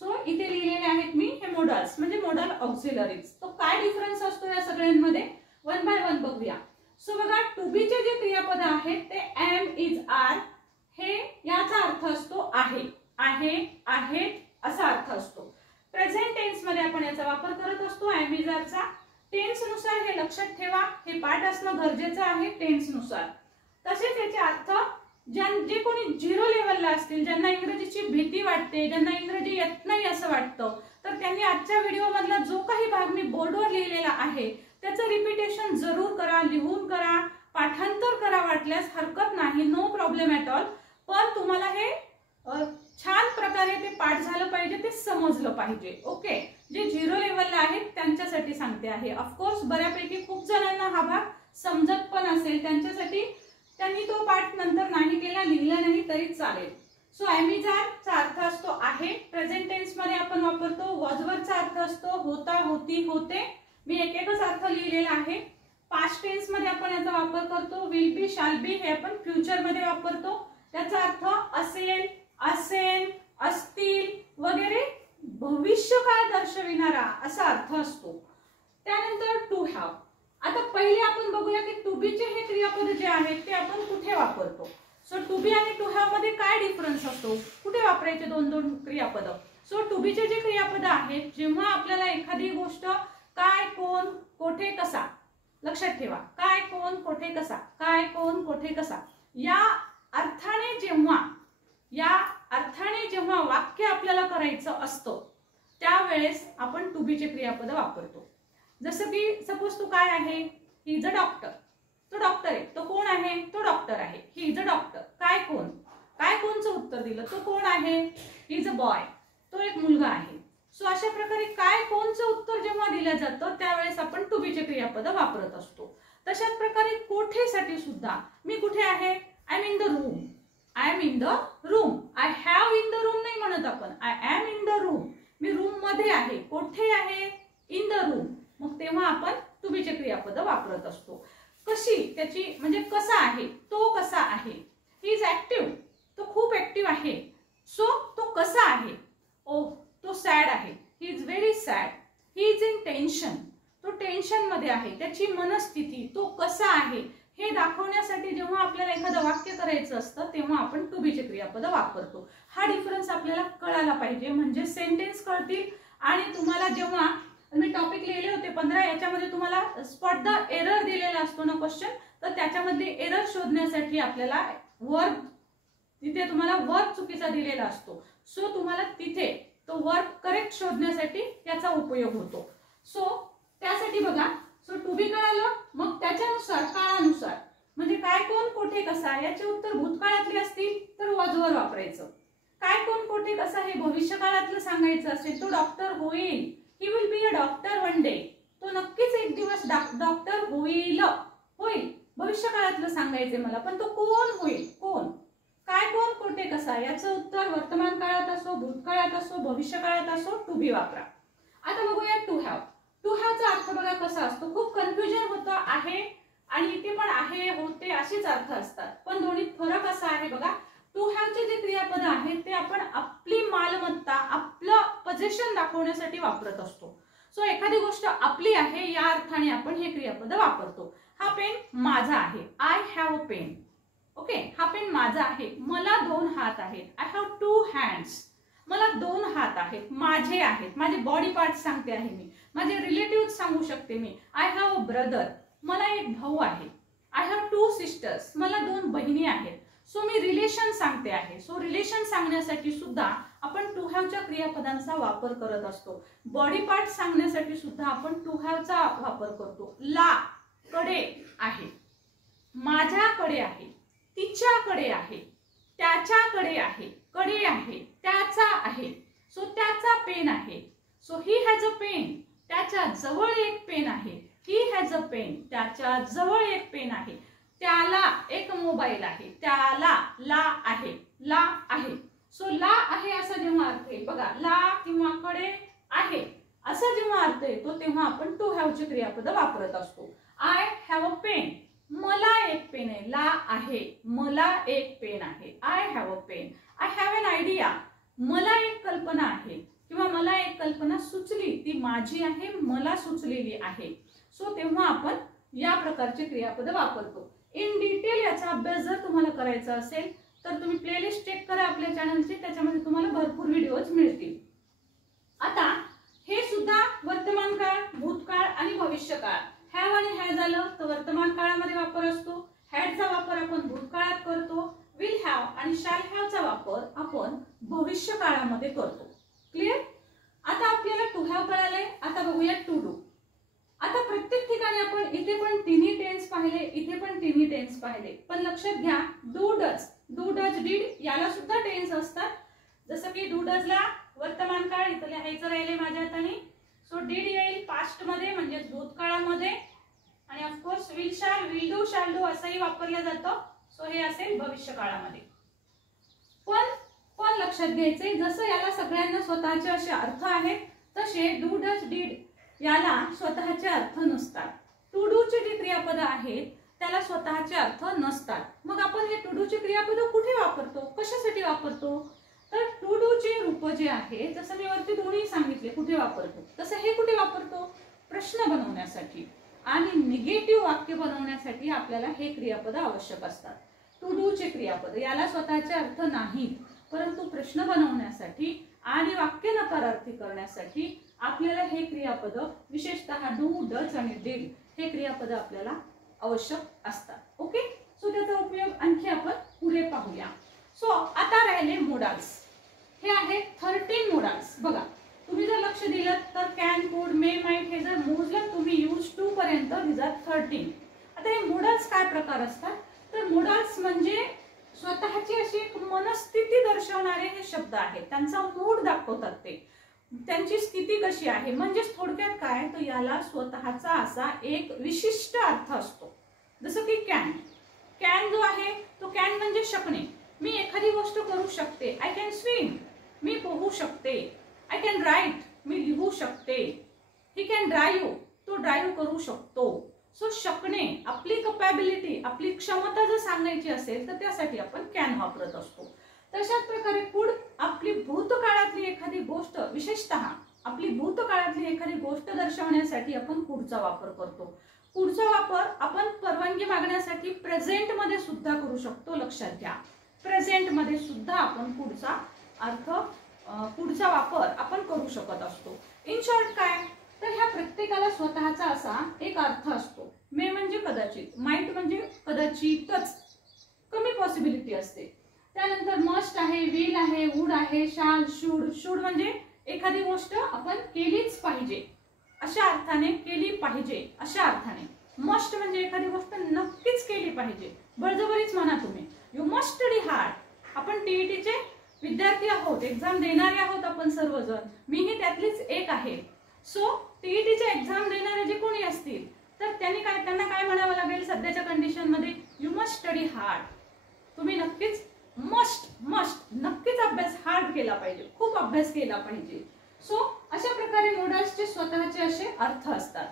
सो इथे लिहिलेले आहेत मी हे मोडाल्स म्हणजे मोडल ऑक्झिलरीज. तो काय डिफरन्स असतो या सगळ्यांमध्ये वन बाय वन बघूया. सो बघा, टू बी चे जे क्रियापद आहेत ते एम, इज, आर हे याचा अर्थ असतो आहे, आहे, आहेत असा अर्थ असतो. प्रेझेंट टेन्स मध्ये आपण याचा वापर करत असतो एम, इज, आर चा. टेन्स नुसार हे लक्षात ठेवा, हे पाठ असणं गरजेचं आहे टेन्स नुसार. तसेच याचे अर्थ जे कोणी 0 लेवलला असतील, ज्यांना इंग्रजीची भीती वाटते, ज्यांना इंग्रजी येत नाही असं वाटतं, तर त्यांनी आजच्या व्हिडिओ मधला जो काही भाग मी बोर्डवर लिहिलेला आहे त्याचं रिपिटेशन जरूर करा, लिहून करा, पाठांतर करा, वाटल्यास हरकत नाही, नो प्रॉब्लेम ॲट ऑल. पण तुम्हाला हे छान प्रकारे ते पाठ झालं पाहिजे, ते समजलं पाहिजे. ओके, जे 0 लेवलला आहेत त्यांच्यासाठी सांगते आहे. ऑफकोर्स बऱ्यापैकी खूप जणांना हा भाग समजत पण असेल, त्यांच्यासाठी त्यांनी तो पाठ नंतर नाही केला, लिहिला नाही तरी चालेल. सो एम इज आर चा अर्थ असतो आहे. प्रेझेंट टेन्स मध्ये आपण वापरतो. वॉज वर चा अर्थ असतो होता, होती, होते. मी एक एकच अर्थ लिहिलेला आहे. पास्ट टेन्स मध्ये आपण याचा वापर करतो. विल बी, शाल बी हे आपण फ्युचर मध्ये वापरतो. त्याचा अर्थ असेल, असेल, असतील वगैरे भविष्यकाळ दर्शविणारा असा अर्थ असतो. त्यानंतर टू हॅव. आता पहिले आपण बघूया की टू बी चे हे क्रियापद जे आहेत ते आपण कुठे वापरतो. सो टू बी आणि टू हॅव मध्ये काय डिफरन्स असतो, कुठे वापरायचे दोन दोन क्रियापद. सो टू बी चे जे क्रियापद आहेत, जेव्हा आपल्याला एखादी गोष्ट काय, कोण, कोठे, कसा, लक्षात ठेवा, काय, कोण, कोठे, कसा, काय, कोण, कोठे, कसा, या अर्थाने जेव्हा वाक्य आपल्याला करायचं असतं त्यावेळेस आपण टू बी चे क्रियापद वापरतो. जसं की सपोज तू काय आहे, ही इज अ डॉक्टर, तो डॉक्टर आहे. तो कोण आहे, तो डॉक्टर आहे. He is a doctor. काय कोण, काय कोणचं उत्तर दिलं, तो कोण आहे, ही इज अ बॉय, तो एक मुलगा आहे. सो अशा प्रकारे काय कोणचं उत्तर जेव्हा दिलं जातं त्यावेळेस आपण टू बी चे क्रियापद वापरत असतो. तशाच प्रकारे कोठेसाठी सुद्धा मी कुठे आहे, I am in the room, I am in the room. I have in the room नाही म्हणत आपण, I am in the room, मी रूम मध्ये आहे. कोठे आहे, इन द रूम. मग तेव्हा आपण टू बी चे क्रियापद वापरत असतो. कशी, त्याची म्हणजे कसा आहे, तो कसा आहे. ही इज ऍक्टिव्ह, तो खूप ऍक्टिव्ह आहे. सो तो कसा आहे, ओ तो सॅड आहे, he is very sad. He is in tension, तो टेन्शन मध्ये आहे. त्याची मनस्थिती, तो कसा आहे हे दाखवण्यासाठी जेव्हा आपल्याला एखादं वाक्य करायचं असतं तेव्हा आपण टू बी चे क्रियापद वापरतो. हा डिफरन्स आपल्याला कळायला पाहिजे, म्हणजे सेंटेन्स कळतील. आणि तुम्हाला जेव्हा मी टॉपिक लिहिले होते 15, याच्यामध्ये तुम्हाला स्पॉट द एरर दिलेला असतो ना क्वेश्चन, तर त्याच्यामध्ये एरर शोधण्यासाठी आपल्याला वर्ब, तिथे तुम्हाला वर्ब चुकीचा दिलेला असतो. सो तुम्हाला तिथे तो वर्ब करेक्ट शोधण्यासाठी त्याचा उपयोग होतो. सो त्यासाठी बघा, सो टू बी कळालं, मग त्याच्यानुसार काळानुसार म्हणजे काय, कोण, कोठे, कसा याचे उत्तर भूतकाळातले असतील तर वॉज वर वापरायचं. काय, कोण, कोठे, कसा हे भविष्यकाळातलं सांगायचं असेल, तो डॉक्टर होईल, ही will be a doctor one day, तो नक्कीच एक दिवस डॉक्टर होईल. भविष्यकाळातलं सांगायचे मला, पण तो कोण होईल, कोण, काय, कोण, कोठे, कसा याचं उत्तर वर्तमान काळात असो, भूतकाळात असो, भविष्यकाळात असो टू बी वापरा. आता बघूया टू हॅव. टू हॅव चा अर्थ बघा कसा असतो. खूप कन्फ्युजन होतं आहे आणि इथे पण आहे, होते असेच अर्थ असतात, पण दोन्हीत फरक असा आहे बघा. टू हॅव चे जे क्रियापद आहेत ते आपण आपली मालमत्ता, आपलं पोझिशन दाखवण्यासाठी वापरत असतो. सो एखादी गोष्ट आपली आहे या अर्थाने आपण हे क्रियापद वापरतो. हा पेन माझा आहे, I have a pen. Okay, हा पेन माझा आहे, मला 2 हात आहेत, आय हॅव 2 हँड्स. मला 2 हात आहेत, माझे आहेत, माझे बॉडी पार्ट सांगते आहे मी, माझे रिलेटिव्ह सांगू शकते मी. आय हॅव अ ब्रदर, मला एक भाऊ आहे. आय हॅव 2 सिस्टर्स, मला 2 बहिणी आहेत. सो मी रिलेशन सांगते आहे. सो रिलेशन सांगण्यासाठी सुद्धा आपण टू हॅव च्या क्रियापदांचा वापर करत असतो. बॉडी पार्ट सांगण्यासाठी सुद्धा आपण टू हॅव चा वापर करतो. ला कडे आहे, माझ्याकडे आहे, तिच्याकडे आहे, त्याच्याकडे आहे, कडे आहे, त्याचा आहे. सो त्याचा पेन आहे. So he has a pen, त्याच्या जवळ एक पेन आहे. ही हॅज अ पेन, त्याच्या जवळ एक पेन आहे. त्याला एक मोबाईल आहे, त्याला ला आहे, ला आहे. सो ला आहे असा जेव्हा अर्थ येईल बघा, ला किंवा कडे आहे असा जेव्हा अर्थ येतो तेव्हा आपण टू हॅव चे क्रियापद वापरत असतो. आय हॅव अ पेन, मला एक पेन आहे, ला आहे, मला एक पेन आहे. I have a pen. I have an idea, मला एक कल्पना आहे किंवा मला एक कल्पना सुचली, ती माझी आहे, मला सुचलेली आहे. सो तेव्हा आपण या प्रकारचे क्रियापद वापरतो. इन डिटेल याचा अभ्यास जर तुम्हाला करायचा असेल तर तुम्ही प्लेलिस्ट चेक करा आपल्या चॅनलची, त्याच्यामध्ये तुम्हाला भरपूर व्हिडिओज मिळतील. आता हे सुद्धा वर्तमान काळ, भूतकाळ आणि भविष्यकाळ. हॅव आणि हॅज झालं तर वर्तमान काळामध्ये वापर असतो. हॅडचा वापर आपण भूतकाळात करतो. विल शॅल हॅवचा वापर आपण भविष्य काळामध्ये करतो. क्लिअर? आता आपल्याला टू हॅव कळाले. आता बघूया टू डू. आता प्रत्येक ठिकाणी आपण इथे पण तिन्ही टेन्स पाहिले, इथे पण तिन्ही टेन्स पाहिले, पण लक्षात घ्या डू डज डीड याला सुद्धा टेन्स असतात. जसं की डू डज ला वर्तमान काळ इथे लिहायचं राहिले माझ्या हाताने. सो डीड येईल पास्ट मध्ये म्हणजे भूतकाळामध्ये, आणि of course will shall will do shall do असंही वापरलं जातं. सो हे असेल भविष्य काळामध्ये. पण लक्षात घ्यायचे जसं याला सगळ्यांना स्वतःचे असे अर्थ आहेत तसे डू डज डीड याला स्वतःचे अर्थ नसतात. टू डू ची जी क्रियापद आहेत त्याला स्वतःचे अर्थ नसतात. मग आपण हे टू डू ची क्रियापद कुठे वापरतो, कशासाठी वापरतो? तर टू डू चे रूप जे आहे जसं मी वरती दोन्ही सांगितले कुठे वापरतो, तसं हे कुठे वापरतो? प्रश्न बनवण्यासाठी आणि निगेटिव्ह वाक्य बनवण्यासाठी आपल्याला हे क्रियापद आवश्यक असतात. टू डू चे क्रियापद याला स्वतःचे अर्थ नाहीत, परंतु प्रश्न बनवण्यासाठी आणि वाक्य नकारार्थी करण्यासाठी आपल्याला हे क्रियापद विशेषतः डू डज आणि डीड हे क्रियापद आपल्याला आवश्यक असतात. ओके, सो त्याचा उपयोग आणखी आपण पुढे पाहूया. सो आता राहिले मोडाल्स. हे आहेत 13 मोडाल्स. बघा तुम्ही जर लक्ष दिलं तर कॅन कुड मे माइट हे जर मोजलं तुम्ही यूज टू पर्यंत these are 13. आता हे मोडाल्स काय प्रकार असतात? तर मोडाल्स म्हणजे स्वतःची अशी एक मनस्थिती दर्शवणारे हे शब्द आहेत. त्यांचा मूड दाखवतात, ते त्यांची स्थिती कशी आहे. म्हणजे थोडक्यात काय तर याला स्वतःचा असा एक विशिष्ट अर्थ असतो. जसं की कॅन जो आहे तो कॅन म्हणजे शकणे. मी एखादी गोष्ट करू शकते. आय कॅन स्विम मी पोहू शकते. आय कॅन राईट मी लिहू शकते. ही कॅन ड्राईव्ह तो ड्राईव्ह करू शकतो. सो शकणे आपली कपॅबिलिटी आपली क्षमता जर सांगायची असेल तर त्यासाठी आपण कॅन वापरत असतो. तशाच प्रकारे कुड आपली भूतकाळातली एखादी गोष्ट विशेषतः आपली भूतकाळातली एखादी गोष्ट दर्शवण्यासाठी आपण कुडचा वापर करतो. कुडचा वापर आपण परवानगी मागण्यासाठी प्रेझेंट मध्ये सुद्धा करू शकतो. लक्षात घ्या प्रेझेंट मध्ये सुद्धा आपण कुडचा अर्थ कुडचा वापर आपण करू शकत असतो. इन शॉर्ट काय तर ह्या प्रत्येकाला स्वतःचा असा एक अर्थ असतो. मे म्हणजे कदाचित, माइट म्हणजे कदाचितच कमी पॉसिबिलिटी असते. त्यानंतर मस्ट आहे, विल आहे, वुड आहे, शाल शुड म्हणजे एखादी गोष्ट आपण केलीच पाहिजे अशा अर्थाने, केली पाहिजे अशा अर्थाने. मस्ट म्हणजे एखादी गोष्ट नक्कीच केली पाहिजे, बळजबरीच म्हणा तुम्ही. You must study hard. आपण टीईटीचे विद्यार्थी आहोत, एक्झाम देणारे आहोत आपण सर्वजण, मीही त्यातलीच एक आहे. सो टीईटीचे एक्झाम देणारे जे कोणी असतील तर त्यांना काय म्हणावं लागेल सध्याच्या कंडिशन मध्ये? You must study hard. तुम्ही नक्कीच मस्ट नक्कीच अभ्यास हार्ड केला पाहिजे, खूप अभ्यास केला पाहिजे. सो अशा प्रकारे मोडाल्सचे स्वतःचे असे अर्थ असतात.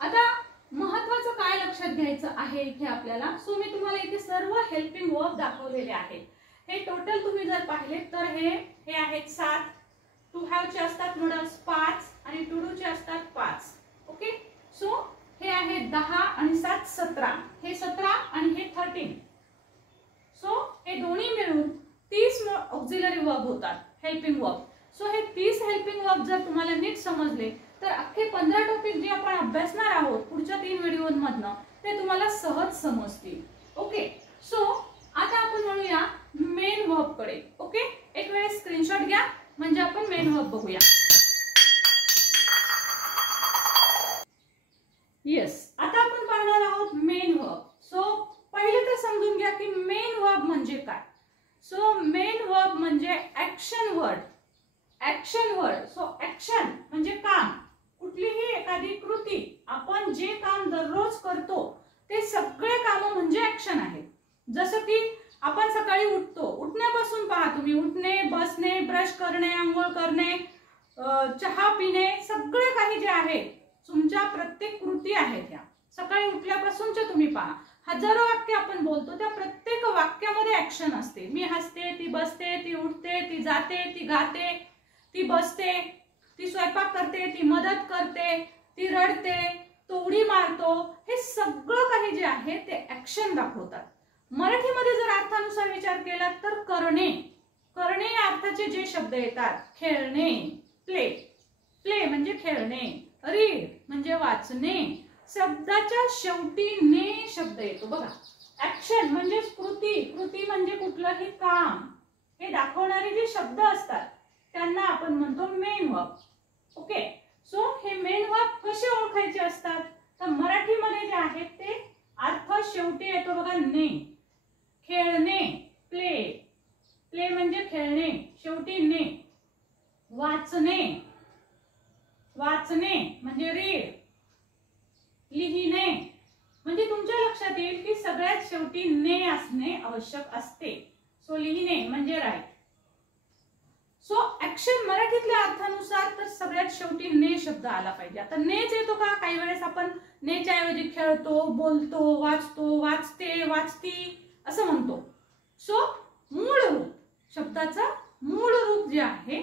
आता महत्वाचं काय लक्षात घ्यायचं आहे इथे आपल्याला. सो मी तुम्हाला इथे सर्व हेल्पिंग वर्ब दाखवलेले आहेत. हे टोटल तुम्ही जर पाहिले तर हे आहेत 7. टू हॅव चे असतात मोडाल्स 5 आणि टू डू चे असतात 5. ओके, सो हे आहेत 10 आणि 7 17. हे 17 आणि हे 13. सो हे दोन्ही मिळून 30 ऑक्झिलरी वर्ब होतात, हेल्पिंग वर्ब. सो हे 30 हेल्पिंग वर्ब जर तुम्हाला नीट समजले तर अख्खे 15 टॉपिक जे आपण अभ्यासणार आहोत पुढच्या 3 व्हिडिओमधनं ते तुम्हाला सहज समजतील. ओके, सो आता आपण म्हणूया मेन वर्ब कडे. ओके, एक वेळेस स्क्रीनशॉट घ्या म्हणजे आपण मेन वर्ब बघूया. येस, आता आपण पाहणार आहोत मेन वर्ब. सो पहिले तर समजून घ्या की मेन वर्ब म्हणजे काय. सो मेन वर्ब म्हणजे ऍक्शन वर्ड. सो ऍक्शन म्हणजे काम, कुठलीही एखादी कृती, आपण जे काम दररोज करतो ते सगळे काम म्हणजे ऍक्शन आहेत. जसं की आपण सकाळी उठतो, उठण्यापासून पहा तुम्ही, उठणे, बसणे, ब्रश करणे, आंघोळ करणे, चहा पिणे, सगळे काही जे आहे तुमच्या प्रत्येक कृती आहेत ह्या सकाळी उठल्यापासूनच्या तुम्ही पहा. हजारो वाक्य आपण बोलतो, त्या प्रत्येक वाक्यामध्ये ऍक्शन असते. मी हसते, ती बसते, ती उठते, ती जाते, ती गाते, ती बसते, ती स्वयंपाक करते, ती मदत करते, ती रडते, तो उडी मारतो. हे सगळं काही जे आहे ते ऍक्शन दाखवतात. मराठीमध्ये जर अर्थानुसार विचार केला तर करणे या अर्थाचे जे शब्द येतात, खेळणे, प्ले म्हणजे खेळणे, रीड म्हणजे वाचणे, शब्दाच्या शेवटी ने शब्द येतो बघा. ऍक्शन म्हणजे कृती, कृती म्हणजे कुठलंही काम हे दाखवणारे जे शब्द असतात त्यांना आपण म्हणतो मेन वर्ब. ओके, सो हे मेन वर्ब कसे ओळखायचे असतात तर मराठीमध्ये जे आहेत ते अर्थ शेवटी येतो बघा ने. खेळणे प्ले, प्ले म्हणजे खेळणे, शेवटी ने. वाचणे, वाचणे म्हणजे रीड. लिहिणे म्हणजे तुमच्या लक्षात येईल की सगळ्यात शेवटी ने असणे आवश्यक असते. सो लिहिणे म्हणजे राईट. सो ऍक्शन मराठीतल्या अर्थानुसार तर सगळ्यात शेवटी ने शब्द आला पाहिजे. आता नेच येतो का, काही वेळेस आपण नेच्या ऐवजी खेळतो, बोलतो, वाचतो, वाचते, वाचती असं म्हणतो. सो मूळ रूप, शब्दाचा मूळ रूप जे आहे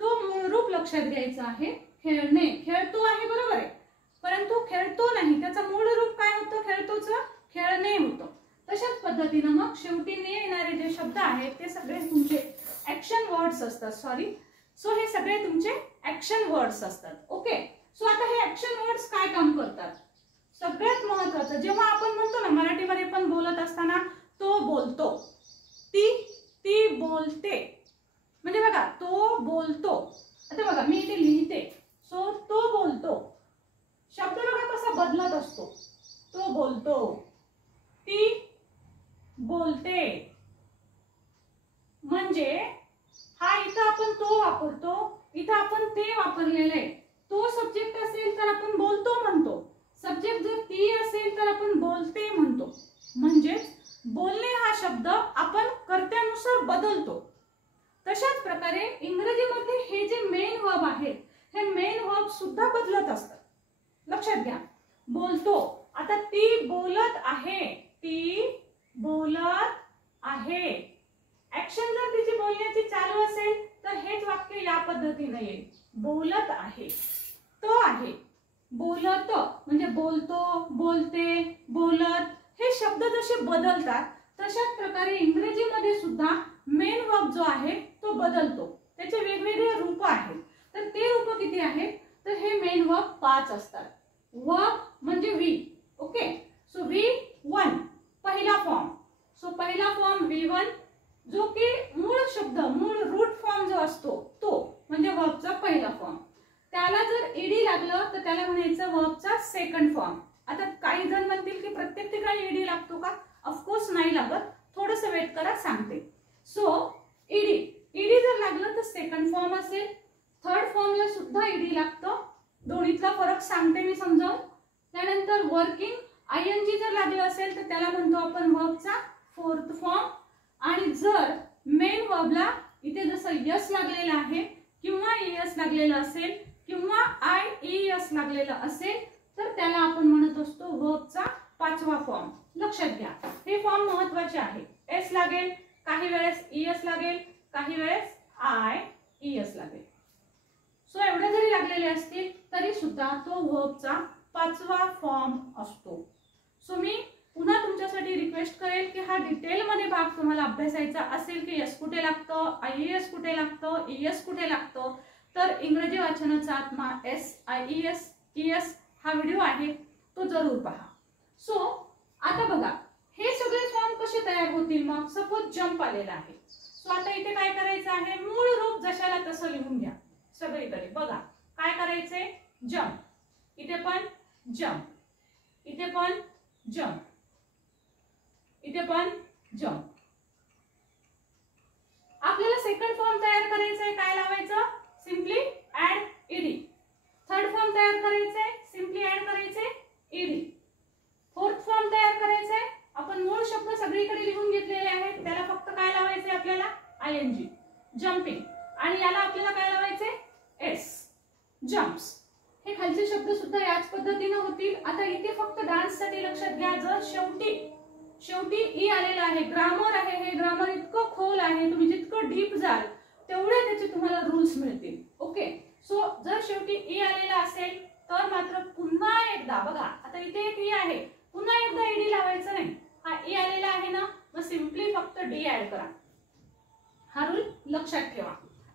तो मूळ रूप लक्षात घ्यायचं आहे. खेळणे, खेळतो आहे बरोबर आहे, परंतु खेळतो नाही, त्याचं मूळ रूप काय होतं खेळतोचं, खेळणे होतं. तशाच पद्धतीनं मग शेवटी ने येणारे जे शब्द आहेत ते सगळे तुमचे ऍक्शन वर्ड्स असतात. सॉरी, सो हे सगळे तुमचे ऍक्शन वर्ड्स असतात. ओके, सो आता हे ऍक्शन वर्ड्स काय काम करतात, सगळ्यात महत्वाचं जेव्हा आपण म्हणतो ना मराठीमध्ये पण बोलत असताना तो बोलतो, ती बोलते, म्हणजे बघा तो बोलतो. आता बघा मी इथे लिहिते, सो तो बोलतो, शब्द बघा कसा बदलत असतो. तो बोलतो, ती बोलते, म्हणजे हा इथं आपण तो वापरतो, इथं आपण ते वापरलेलं आहे. तो सब्जेक्ट असेल तर आपण बोलतो म्हणतो, सब्जेक्ट जर ती असेल तर आपण बोलते म्हणतो. म्हणजेच बोलणे हा शब्द आपण कर्त्यानुसार बदलतो. तशाच प्रकारे इंग्रजीमध्ये हे जे मेन वर्ब आहेत हे मेन वर्ब सुद्धा बदलत असतात. लक्षात घ्या, बोलतो, आता ती बोलत आहे, ती बोलत आहे. ऍक्शन जर तिची बोलण्याची चालू असेल तर हेच वाक्य या पद्धतीने येईल, बोलत आहे. तो आहे, बोलत म्हणजे बोलतो, बोलते, बोलत, हे शब्द जसे बदलतात तशाच प्रकारे इंग्रजीमध्ये सुद्धा मेन वर्ब जो आहे तो बदलतो. त्याचे वेगवेगळे रूप आहेत. तर ते रूप किती आहेत तर हे मेन वर्ब 5 असतात. वर्ब म्हणजे वी. ओके, सो V1 पहिला फॉर्म. सो पहिला फॉर्म V1 जो की मूळ शब्द, मूळ रूट फॉर्म जो असतो तो म्हणजे वर्बचा पहिला फॉर्म. त्याला जर ईडी लागलं तर त्याला म्हणायचं वर्बचा सेकंड फॉर्म. आता काही जण म्हणतील की प्रत्येक ठिकाणी ईडी लागतो का, ऑफकोर्स नाही लागत, थोडंसं वेट करा सांगते. सो ईडी जर लागलं तर सेकंड फॉर्म असेल. थर्ड फॉर्मला सुद्धा ईडी लागतं, दोन्हीतला फरक सांगते मी समजावून. त्यानंतर वर्किंग आयएनजी जर लागलं असेल तर त्याला म्हणतो आपण वर्बचा फोर्थ फॉर्म. आणि जर मेन वर्बला इथे जसं यस लागलेलं आहे किंवा एस लागलेलं असेल किंवा IES लागलेलं असेल तर त्याला आपण म्हणत असतो वर्बचा 5वा फॉर्म. लक्षात घ्या, हे फॉर्म महत्त्वाचे आहे. एस लागेल, काही वेळेस ES लागेल, काही वेळेस IES लागेल. सो एवढे जरी लागलेले असतील तरी सुद्धा तो वर्बचा 5वा फॉर्म असतो. सो मी पुन्हा तुमच्यासाठी रिक्वेस्ट करेल की हा डिटेलमध्ये भाग तुम्हाला अभ्यासायचा असेल की एस कुठे लागतं, IES कुठे लागतं, ES कुठे लागतं, तर इंग्रजी वाचनाचा आत्मा SIES ES हा व्हिडिओ आहे तो जरूर पहा. सो आता बघा हे सगळे फॉर्म कसे तयार होतील. मग सपोज जंप आलेला आहे, सो आता इथे काय करायचं आहे, मूळ रूप जशाला तसं लिहून घ्या सगळीकडे. बघा काय करायचंय, जंप, इथे पण जंप, इथे पण जंप, इथे पण जंप. आपल्याला सेकंड फॉर्म तयार करायचा आहे, काय लावायचं, simply add ED. Third form तयार करायचंय, सिंपली ऍड करायचे ईडी. फोर्थ फॉर्म तयार करायचंय, आपण मूळ शब्द सगळीकडे लिहून घेतलेले आहेत, त्याला फक्त काय लावायचंय आपल्याला, ING, जम्पिंग. आणि याला आपल्याला काय लावायचंय, S, जम्प्स. हे खालचे शब्द सुद्धा याच पद्धतीने होतील. आता इथे फक्त डान्स साठी लक्षात घ्या, जर शेवटी ई आलेला आहे, ग्रामर आहे, हे ग्रामर इतकं खोल आहे, तुम्ही जितकं डीप जाल तेवढे त्याचे तुम्हाला रूल्स मिळतील. ओके, सो जर शेवटी ई आलेला असेल तर मात्र पुन्हा एकदा बघा, आता इथे एक ई आहे, पुन्हा एकदा ईडी लावायचं नाही. हा ई आलेला आहे ना, मग सिंपली फक्त डी ऍड करा. हा रूल लक्षात ठेवा.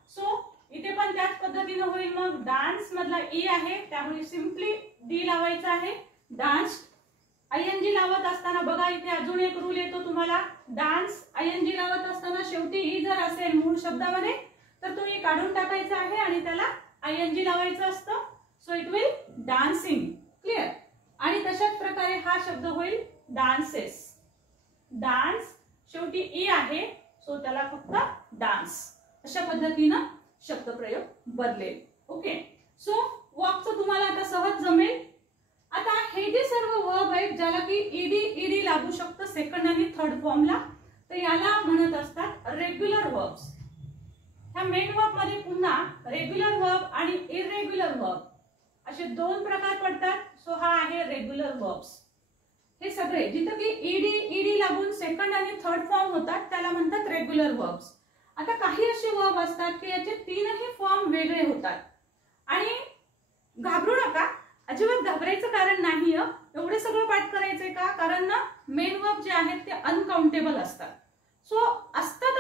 सो इथे पण त्याच पद्धतीने होईल. मग डान्स मधला ई आहे त्यामुळे सिंपली डी लावायचा आहे, डान्स. आयएनजी लावत असताना बघा इथे अजून एक रूल येतो तुम्हाला, डान्स आयएनजी लावत असताना शेवटी ई जर असेल मूळ शब्दामध्ये तर तो ई काढून टाकायचा आहे आणि त्याला आयएनजी लावायचं असतं. So it will dancing. Clear. आणि तशाच प्रकारे हा शब्द होईल डान्सेस. डान्स शेवटी ई आहे, सो त्याला फक्त डान्स. अशा पद्धतीनं शब्दप्रयोग बदलेल. ओके. सो वर्बचं तुम्हाला आता सहज जमेल. आता हे जे सर्व वर्ब आहेत ज्याला की ईडी लागू शकतं सेकंड आणि थर्ड फॉर्मला, तर याला म्हणत असतात रेग्युलर वर्ब्स. ह्या मेन वर्ब मध्ये पुन्हा रेग्युलर वर्ब आणि इरेग्युलर वर्ब असे दोन प्रकार पडतात. सो हा आहे रेग्युलर वर्ब्स. हे सगळे जिथे की ईडी लागून सेकंड आणि थर्ड फॉर्म होतात त्याला म्हणतात रेग्युलर वर्ब्स. आता काही असे वर्ब असतात की याचे तीनही फॉर्म वेगळे होतात. आणि घाबरू नका, अजिबात घाबरायचं कारण नाही. एवढे सगळं पाठ करायचंय का? कारण ना मेन वर्ब जे आहेत ते अनकाउंटेबल असतात. सो असतात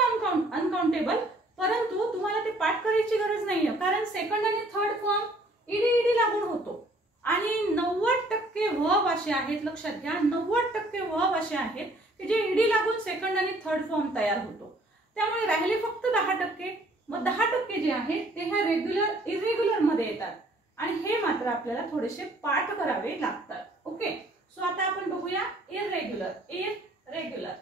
अनकाउंटेबल, परंतु तुम्हाला ते पाठ करायची गरज नाहीये कारण सेकंड आणि थर्ड फॉर्म ईडी लागून होतो. आणि 90% वर्ब असे आहेत, लक्षात घ्या, 90% वर्ब असे आहेत की जे ईडी लागून सेकंड आणि थर्ड फॉर्म तयार होतो. त्यामुळे राहिले फक्त 10%. मग 10% जे आहेत ते ह्या रेग्युलर इरेग्युलर मध्ये येतात आणि हे मात्र आपल्याला थोडेसे पाठ करावे लागतात. ओके. सो आता आपण बघूया इरेग्युलर. इरेग्युलर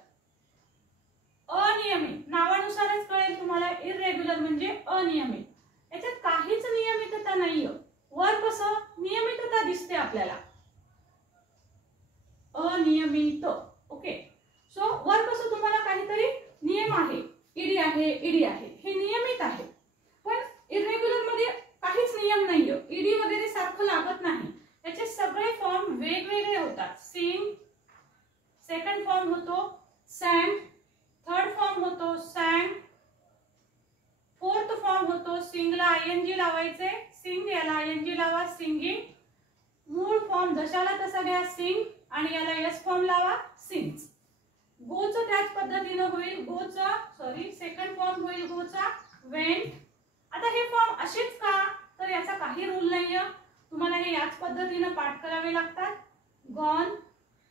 अनियमित, नावानुसारच कळेल तुम्हाला. इरेग्युलर म्हणजे अनियमित. याच्यात काहीच नियमितता नाहीये. वर कसं नियमितता दिसते आपल्याला, अनियमित. ओके. सो वर कसं तुम्हाला काहीतरी नियम आहे, ईडी आहे, हे नियमित आहे. पण इरेग्युलर मध्ये काहीच नियम नाहीये, ईडी वगैरे सारखं लागत नाही. याचे सगळे फॉर्म वेगवेगळे होतात. सिंग सेकंड फॉर्म होतो सॅंग, थर्ड फॉर्म होतो सॅंग, फोर्थ फॉर्म होतो सिंगला आयएनजी लावायचे, सिंग याला आयएनजी लावा सिंगिंग. मूळ फॉर्म जशाला तसा घ्या सिंग आणि याला एस फॉर्म लावा सिंग्स. गोचं त्याच पद्धतीनं होईल, सेकंड फॉर्म होईल गोचा वेंट. आता हे फॉर्म असेच का? तर याचा काही रूल नाहीये, तुम्हाला हे याच पद्धतीनं पाठ करावे लागतात. गॉन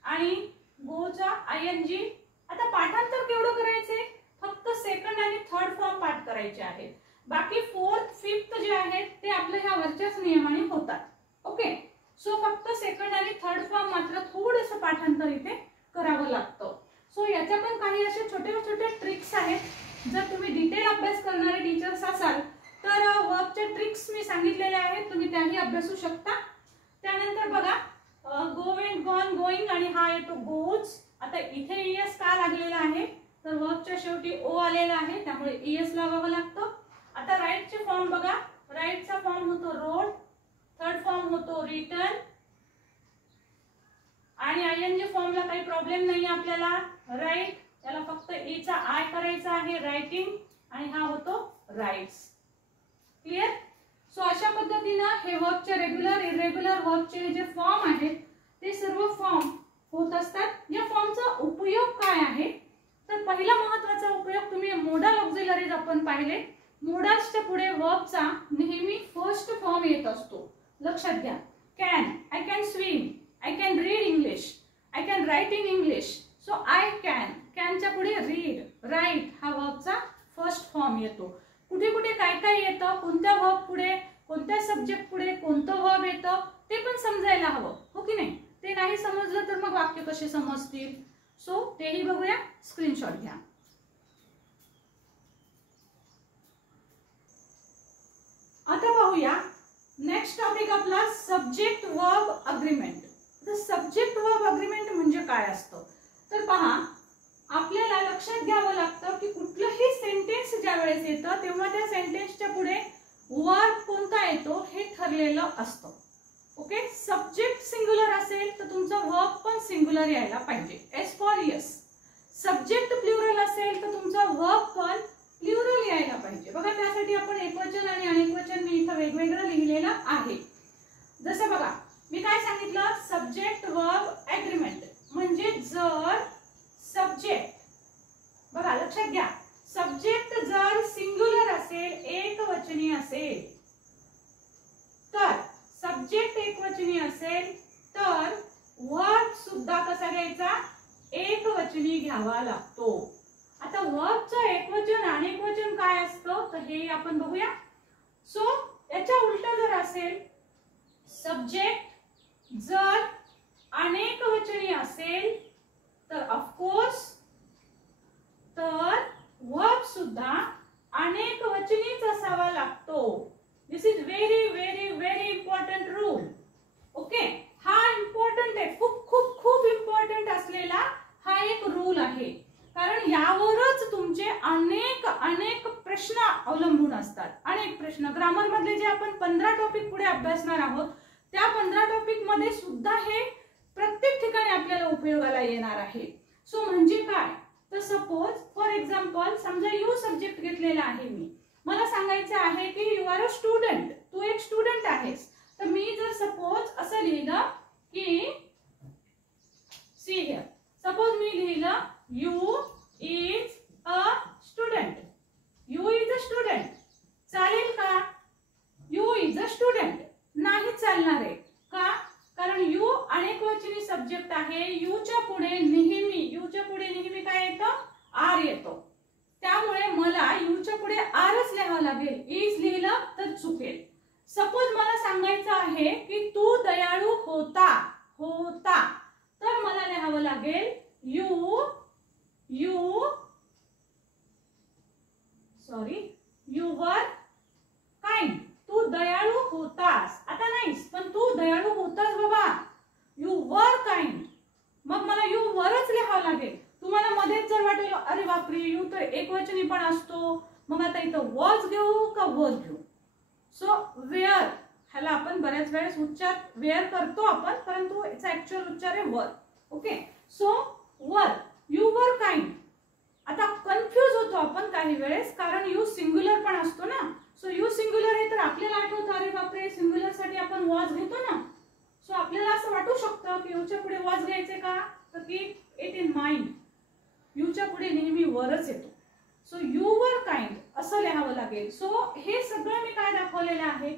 आणि गोचा आयएनजी. आता पाठांतर केवढं करायचे? फक्त सेकंड आणि थर्ड फॉर्म पाठ करायचे आहेत. बाकी फोर्थ फिफ्थ जे आहेत ते आपल्या ह्या वरच्याच नियमाने होतात. ओके. सो फक्त सेकंड आणि थर्ड फॉर्म मात्र थोडंसं पाठांतर इथे करावं लागतं. सो याच्या पण काही असे छोटे छोटे ट्रिक्स आहेत. जर तुम्ही डिटेल अभ्यास करणारे टीचर्स असाल तर वर्बचे ट्रिक्स मी सांगितलेले आहेत, तुम्ही त्याही अभ्यासू शकता. त्यानंतर बघा गो वेंट गॉन गोइंग आणि हा येतो गोज. आता इथे ईएस का लागलेला आहे? तर वर्बच्या शेवटी ओ आलेला आहे त्यामुळे ईएस लावावं लागतं. आता राईटचे फॉर्म बघा, राईटचा फॉर्म होतो रोड, थर्ड फॉर्म होतो रिटर्न आणि आयएनजी फॉर्मला काही प्रॉब्लेम नाही आपल्याला. राईट त्याला फक्त ई चा आय करायचा आहे रायटिंग आणि हा होतो राईट्स. क्लिअर. सो अशा पद्धतीनं हे वर्बचे रेग्युलर इरेग्युलर वर्बचे जे फॉर्म आहेत ते सर्व फॉर्म होत असतात. या फॉर्मचा उपयोग काय आहे? तर पहिला महत्त्वाचा उपयोग तुम्ही मोडल ऑक्झिलरीज आपण पाहिले. मोडल्सच्या पुढे वर्बचा नेहमी फर्स्ट फॉर्म येत असतो. लक्षात घ्या. Can, I can swim, I can read English, I can write in English. So I can, कॅनच्या पुढे रीड, राईट हा वर्बचा फर्स्ट फॉर्म येतो. कुठे कुठे काय काय येतं, कोणत्या वर्ब पुढे, कोणत्या सब्जेक्ट पुढे कोणतं वर्ब येतं ते पण समजायला हवं, हो की नाही? ते नाही समजलं तर मग वाक्य कसे समजतील? सो तेही बघूया. स्क्रीनशॉट घ्या. आता पाहूया नेक्स्ट टॉपिक आपला सब्जेक्ट वर्ब अग्रीमेंट. तर सब्जेक्ट वर्ब अग्रीमेंट म्हणजे काय असतं? तर पहा, आपल्याला लक्षात घ्यावं लागतं की कुठलंही सेंटेन्स ज्या वेळेस येतं तेव्हा त्या सेंटेन्सच्या पुढे वर्ब कोणता येतो हे ठरलेलं असतं. ओके. सब्जेक्ट सिंग्युलर असेल तर तुमचा वर्ब पण सिंग्युलर यायला पाहिजे, S for yes. Subject plural असेल तर तुमचा वर्ब पण प्लुरल यायला पाहिजे. बघा त्यासाठी आपण एकवचन आणि अनेकवचन मी इथं वेगवेगळं लिहिलेलं आहे. जसं बघा मी काय सांगितलं, सब्जेक्ट वर्ब अग्रीमेंट म्हणजे जर सब्जेक्ट, बघा लक्षात घ्या, सब्जेक्ट जर सिंग्युलर असेल, एकवचनी असेल तर, सब्जेक्ट एकवचनी असेल तर वर्ब सुद्धा कसा घ्यायचा, एकवचनी घ्यावा लागतो. आता वर्बचं एकवचन अनेकवचन काय असतं तर हे आपण बघूया. सो याच्या उलट जर असेल, सब्जेक्ट जर अनेकवचनी असेल तर ऑफकोर्स तर वर्ब सुद्धा अनेकवचनीच असावा लागतो. This is very very very important rule. Okay, हा इम्पॉर्टंट आहे, खूप खूप खूप इम्पॉर्टंट असलेला हा एक रूल आहे. कारण यावरच तुमचे अनेक अनेक प्रश्न अवलंबून असतात. अनेक प्रश्न ग्रामर मधले जे आपण 15 टॉपिक पुढे अभ्यासणार आहोत त्या 15 टॉपिक मध्ये सुद्धा हे प्रत्येक ठिकाणी आपल्याला उपयोगाला येणार आहे. सो म्हणजे काय तर सपोज फॉर एक्झाम्पल समजा यू सब्जेक्ट घेतलेला आहे मी, मला सांगायचं आहे की यू आर अ स्टुडंट, तू एक स्टुडंट आहेस. तर मी जर सपोज असं लिहिलं की सी हियर, सपोज मी लिहिलं you is a student, you is a student, चालेल का? यू इज अ स्टुडंट नाही चालणार आहे. का? कारण यू अनेकवचनी सब्जेक्ट आहे. यूच्या पुढे नेहमी काय येतं, आर येतो. त्यामुळे मला यूच्या पुढे आरच लिहावं लागेल. इज लिहिलं तर चुकेल. सपोज मला सांगायचं आहे की तू दयाळू होता, तर मला लिहावं लागेल यू वर काइंड, तू दयाळू होतास. आता नाहीस पण तू दयाळू होतास बाबा, यू वर काइंड. मग मला यू वरच लिहावं लागेल. तुम्हाला मध्येच जर वाटेल अरे बापरे यू तर एकवचनी पण असतो, मग आता इथं वॉज घेऊ का वर घेऊ. सो वेअर, ह्याला आपण बऱ्याच वेळेस उच्चार वेअर करतो आपण, परंतु याचा ऍक्च्युअल उच्चार आहे वर. ओके, सो वर, यू वर काइंड. आता कन्फ्यूज होतो आपण काही वेळेस कारण यू सिंग्युलर पण असतो ना. सो यू सिंग्युलर आहे तर आपल्याला आठवतं अरे बापरे सिंग्युलर साठी आपण वॉज घेतो ना. सो आपल्याला असं वाटू शकतं की यूच्या पुढे वॉज घ्यायचे का, तर कीप इट इन माइंड, यूच्या पुढे नेहमी वरच येतो. सो यू वर काइंड असं लिहावं लागेल. सो हे सगळं मी काय दाखवलेलं आहे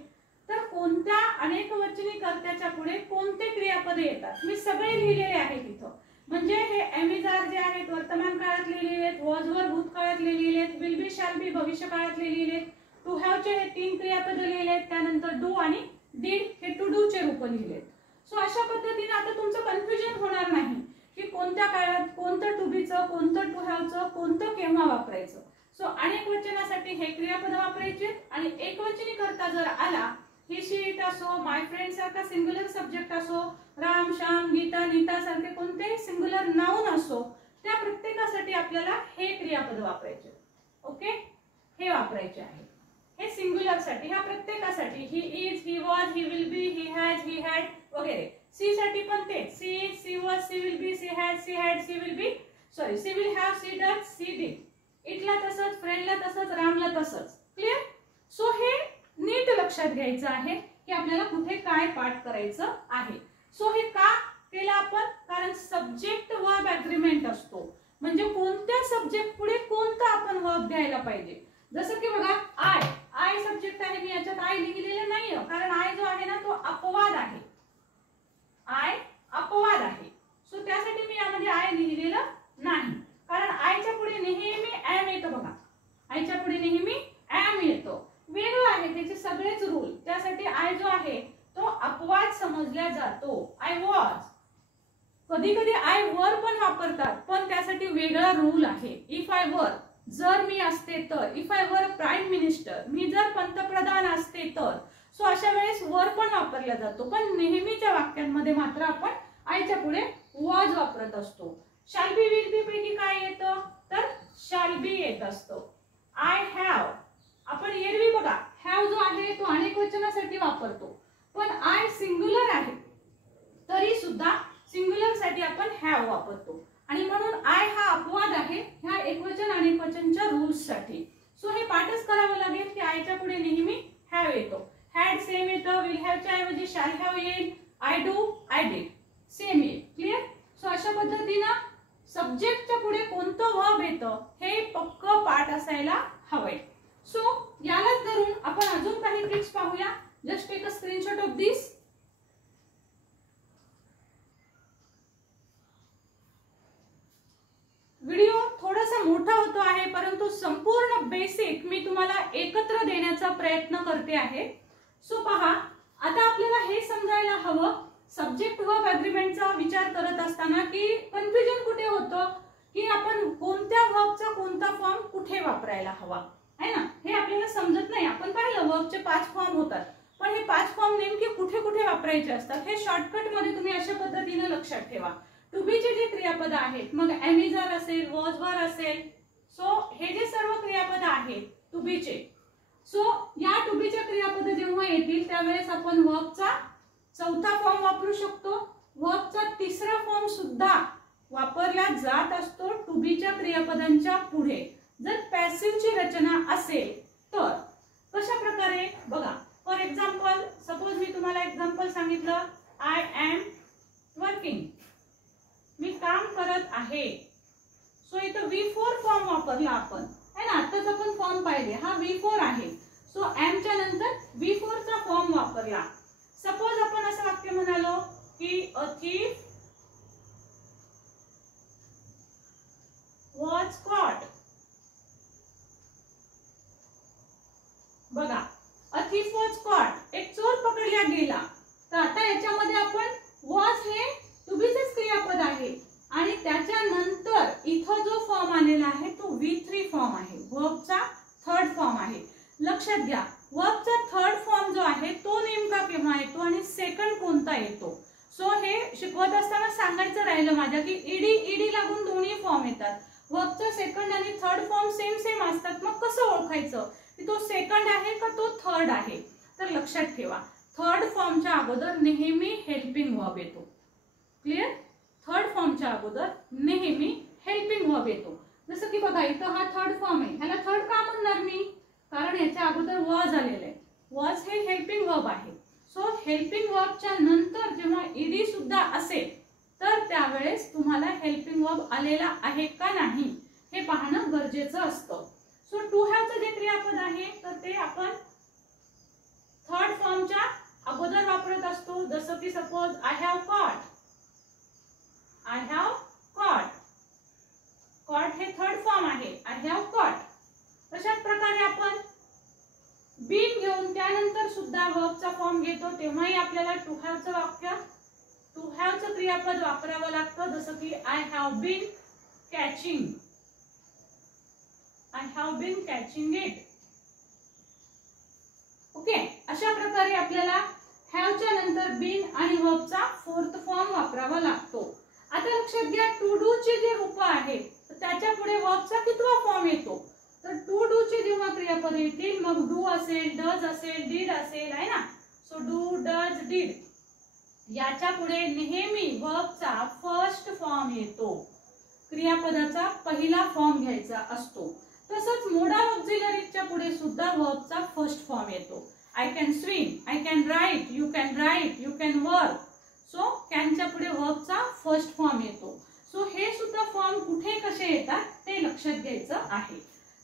तर कोणत्या अनेकवचनी कर्त्याच्या पुढे कोणते क्रियापदे येतात मी सगळे लिहिलेले आहे तिथं. म्हणजे हे एमिजार जे आहेत वर्तमान काळातले लिहिलेत, was were भूतकाळातले लिहिलेत, will be shall be भविष्य काळातले लिहिलेत, टू हॅव चे हे 3 क्रियापद लिहिलेत, त्यानंतर डू आणि डीड हे टू डू चे रूप लिहिलेत. सो अशा पद्धतीने आता तुमचं कन्फ्युजन होणार नाही की कोणत्या काळात कोणतं टू बीचं, कोणतं टू हॅवचं, कोणतं केव्हा वापरायचं. सो अनेक वचनासाठी हे क्रियापद वापरायचे आणि एकवचनी करता जर आला, ही शीट असो, माय फ्रेंड सारखा सिंग्युलर सब्जेक्ट असो, राम श्याम गीता नीता सारखे कोणतेही सिंग्युलर नाउन असो, त्या प्रत्येकासाठी आपल्याला हे क्रियापद वापरायचे. ओके, हे वापरायचे आहे. हे सिंग्युलर साठी, ह्या प्रत्येकासाठी he is, he was, he will be, he has, he had वगैरे. सी साठी पण ते she is, she was, she will be, she has, she had, she will be, sorry she will have, she does, she did. इटला तसंच, फ्रेंडला तसंच, रामला तसंच. क्लिअर? सो हे नीट लक्षात घ्यायचं आहे की आपल्याला कुठे काय पाठ करायचं आहे. सो हे का केलं आपण, कारण सब्जेक्ट वर्ब अग्रीमेंट असतो. म्हणजे कोणत्या सब्जेक्ट पुढे कोणता आपण वर्ब घ्यायला पाहिजे. जसं की बघा आय सब्जेक्ट आहे, मी याच्यात आय लिहिलेलं नाहीये कारण आय जो आहे ना तो अपवाद आहे. आय अपवाद आहे. सो त्यासाठी मी यामध्ये आय लिहिलेलं नाही कारण आयच्या पुढे नेहमी एम येतो. बघा आयच्या पुढे नेहमी एम येतो. वेगळं आहे त्याचे सगळेच रूल. त्यासाठी आय जो आहे तो अपवाद समजला जातो. आय वॉज, कधी कधी आय वर पण वापरतात पण त्यासाठी वेगळा रूल आहे. इफ आय वर, जर मी असते तर, इफ आय वर प्राईम मिनिस्टर, मी जर पंतप्रधान असते तर. सो अशा वेळेस वर पण वापरला जातो पण नेहमीच्या वाक्यांमध्ये मात्र आपण आयच्या पुढे वॉज वापरत असतो. शॅल बी विल बी पैकी काय येतं तर शॅल बी येत असतो. आय हॅव, आपण एरवी बघा हॅव जो आहे तो अनेक वचनासाठी वापरतो पण आय सिंग्युलर आहे तरी सुद्धा सिंग्युलर साठी आपण हॅव वापरतो आणि म्हणून आय हा अपवाद आहे ह्या एकवचन अनेक वचनच्या रूल्स साठी. सो हे पाठच करावं लागेल की आयच्या पुढे नेहमी हॅव येतो. हॅड सेम येतं, विल हॅवच्या ऐवजी शॅल हॅव येईल, I do, I did same येईल. क्लिअर? सो अशा पद्धतीनं सब्जेक्टच्या पुढे कोणतं वर्ब येतं हे पक्क पाठ असायला हवंय. सो यालाच धरून आपण अजून काही ट्रिक्स पाहूया. Just take a screenshot of this. परंतु संपूर्ण बेसिक मी तुम्हाला एकत्र देण्याचा प्रयत्न करते आहे. सो पहा, आता आपल्याला हे समजायला हवं सब्जेक्ट वर्ब अग्रीमेंटचा विचार करत असताना की कन्फ्युजन कुठे होतं की आपण कोणत्या वर्बचा कोणता फॉर्म कुठे वापरायला हवा आहे ना, हे आपल्याला समजत नाही. आपण पाहिलं वर्बचे 5 फॉर्म होतात, पण हे 5 फॉर्म नेमके कुठे कुठे वापरायचे असतात हे शॉर्टकट मध्ये तुम्ही अशा पद्धतीने लक्षात ठेवा. टू बी चे जे क्रियापद आहेत, मग एम इज आर असेल, वॉज वर असेल, सो हे जे सर्व क्रियापद आहेत टू बी चे, सो या टू बी चे क्रियापद जेव्हा येतील त्यावेळेस आपण वर्बचा चौथा फॉर्म वापरू शकतो. वर्बचा तिसरा फॉर्म सुद्धा वापरला जात असतो टू बी च्या क्रियापदांच्या पुढे जर पॅसिव्ह ची रचना असेल तर. कशा प्रकारे बघा, फॉर एक्झाम्पल सपोज मी तुम्हाला एक्झाम्पल सांगितलं, आय एम वर्किंग, मी काम करत आहे. सो इथं V4 फॉर्म वापरला आपण है ना, आताच आपण फॉर्म पाहिले, हा V4 आहे. सो एम च्या नंतर V4 चा फॉर्म वापरला. सपोज आपण असं वाक्य म्हणालो की अ thief was caught. बघा, अ thief was caught, एक चोर पकडला गेला. तर आता याच्यामध्ये आपण was हे टू बी चे क्रियापद आहे आणि त्याच्यानंतर इथं जो फॉर्म आलेला आहे तो V3 फॉर्म आहे, वर्बचा थर्ड फॉर्म आहे. लक्षात घ्या, वर्बचा थर्ड फॉर्म जो आहे तो नेमका केव्हा येतो आणि सेकंड कोणता येतो. सो हे शिकवत असताना सांगायचं राहिलं माझ्या की ईडी लागून दोन्ही फॉर्म येतात. वर्बचा सेकंड आणि थर्ड फॉर्म सेम असतात. मग कसं ओळखायचं की तो सेकंड आहे का तो थर्ड आहे. तर लक्षात ठेवा, थर्ड फॉर्मच्या अगोदर नेहमी हेल्पिंग वर्ब येतो. क्लिअर, थर्ड फॉर्मच्या अगोदर नेहमी हेल्पिंग वर्ब येतो. जसं की बघा, इथं हा थर्ड फॉर्म आहे, ह्याला थर्ड का म्हणणार मी, कारण याच्या अगोदर वॉज आलेलं आहे. वॉज हे हेल्पिंग वर्ब आहे. सो हेल्पिंग वर्बच्या नंतर जेव्हा ईडी सुद्धा असेल तर त्यावेळेस तुम्हाला हेल्पिंग वर्ब आलेला आहे का नाही हे पाहणं गरजेचं असतं. सो टू हॅवचं जे क्रियापद आहे तर ते आपण थर्ड फॉर्मच्या अगोदर वापरत असतो. जसं की suppose I have caught, I have caught, caught हे थर्ड फॉर्म आहे, आय हॅव कॉट. तशाच प्रकारे आपण बीन घेऊन त्यानंतर सुद्धा वर्बचा फॉर्म घेतो, तेव्हाही आपल्याला टू हॅवचं वाक्य, टू हॅवचं क्रियापद वापरावं लागतं. जसं की I have been catching, I have been catching it. Okay, अशा प्रकारे आपल्याला हॅवच्या नंतर बीन आणि वर्बचा फोर्थ फॉर्म वापरावा लागतो. आता लक्षात घ्या, टू डू चे जे रूप आहेत त्याच्या पुढे वर्बचा कितवा फॉर्म येतो. तर टू डू चे जेव्हा क्रियापद येतील मग डू असेल, डज असेल, डीड असेल आहे ना. सो डू, डज, डीड याच्या पुढे नेहमी वर्बचा फर्स्ट फॉर्म येतो, क्रियापदाचा पहिला फॉर्म घ्यायचा असतो. तसंच मोडाल ऑक्झिलरीच्या पुढे सुद्धा वर्बचा फर्स्ट फॉर्म येतो. I can swim, I can write, you can work. So कॅनच्या पुढे वर्बचा फर्स्ट फॉर्म येतो. सो हे सुद्धा फॉर्म कुठे कसे येतात ते लक्षात घ्यायचं आहे.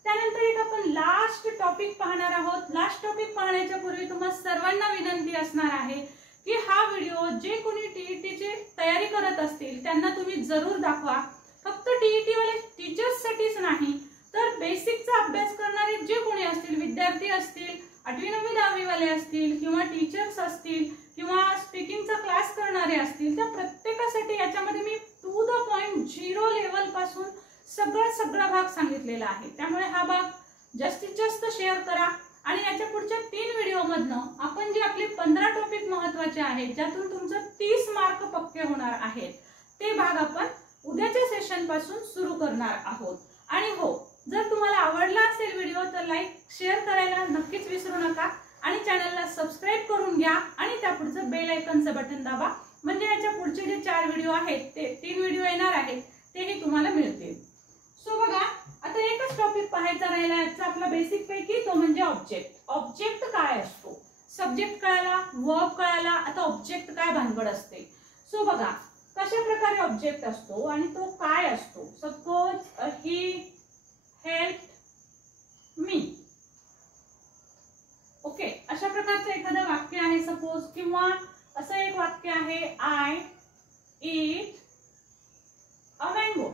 त्यानंतर एक आपण लास्ट टॉपिक पाहणार आहोत. लास्ट टॉपिक पाहण्याच्या पूर्वी तुम्हाला सर्वांना विनंती असणार आहे की हा व्हिडिओ जे कोणी टीईटी ची तयारी करत असतील त्यांना तुम्ही जरूर दाखवा. फक्त टीईटी वाले टीचर्स साठीच नाही तर बेसिकचा अभ्यास करणारे जे कोणी असतील, विद्यार्थी असतील, 8वी 9वी 10वी वाले असतील किंवा टीचर्स असतील किंवा स्पीकिंगचा क्लास करणारे असतील, त्या प्रत्येकासाठी याच्यामध्ये मी टू द पॉइंट 0 लेवल पासून सगळा भाग सांगितलेला आहे. त्यामुळे हा भाग जास्तीत जास्त शेअर करा आणि याच्या पुढच्या 3 व्हिडिओ मधनं आपण जे आपले 15 टॉपिक महत्त्वाचे आहेत ज्यातून तुमचं 30 मार्क पक्के होणार आहेत ते भाग आपण उद्याच्या सेशन पासून सुरू करणार आहोत. आणि हो, जर तुम्हाला आवडला असेल व्हिडिओ तर लाईक शेअर करायला नक्कीच विसरू नका आणि चॅनलला सबस्क्राईब करून घ्या आणि त्या पुढचं बेल आयकॉनचं बटन दाबा, म्हणजे याच्या पुढचे जे 4 व्हिडिओ आहेत ते 3 व्हिडिओ येणार आहेत तेही तुम्हाला मिळतील. सो बघा, आता एकच टॉपिक पाहायचा राहिला आजचा आपला बेसिक पैकी, तो म्हणजे ऑब्जेक्ट. ऑब्जेक्ट काय असतो, सब्जेक्ट कळाला, वर्ब कळाला, आता ऑब्जेक्ट काय भानगड असते. सो बघा कशा प्रकारे ऑब्जेक्ट असतो आणि तो काय असतो. सपोज ही हेल्प मी. ओके, अशा प्रकारचं एखादं वाक्य आहे सपोज, किंवा असं एक वाक्य आहे आय ईट अ मँगो.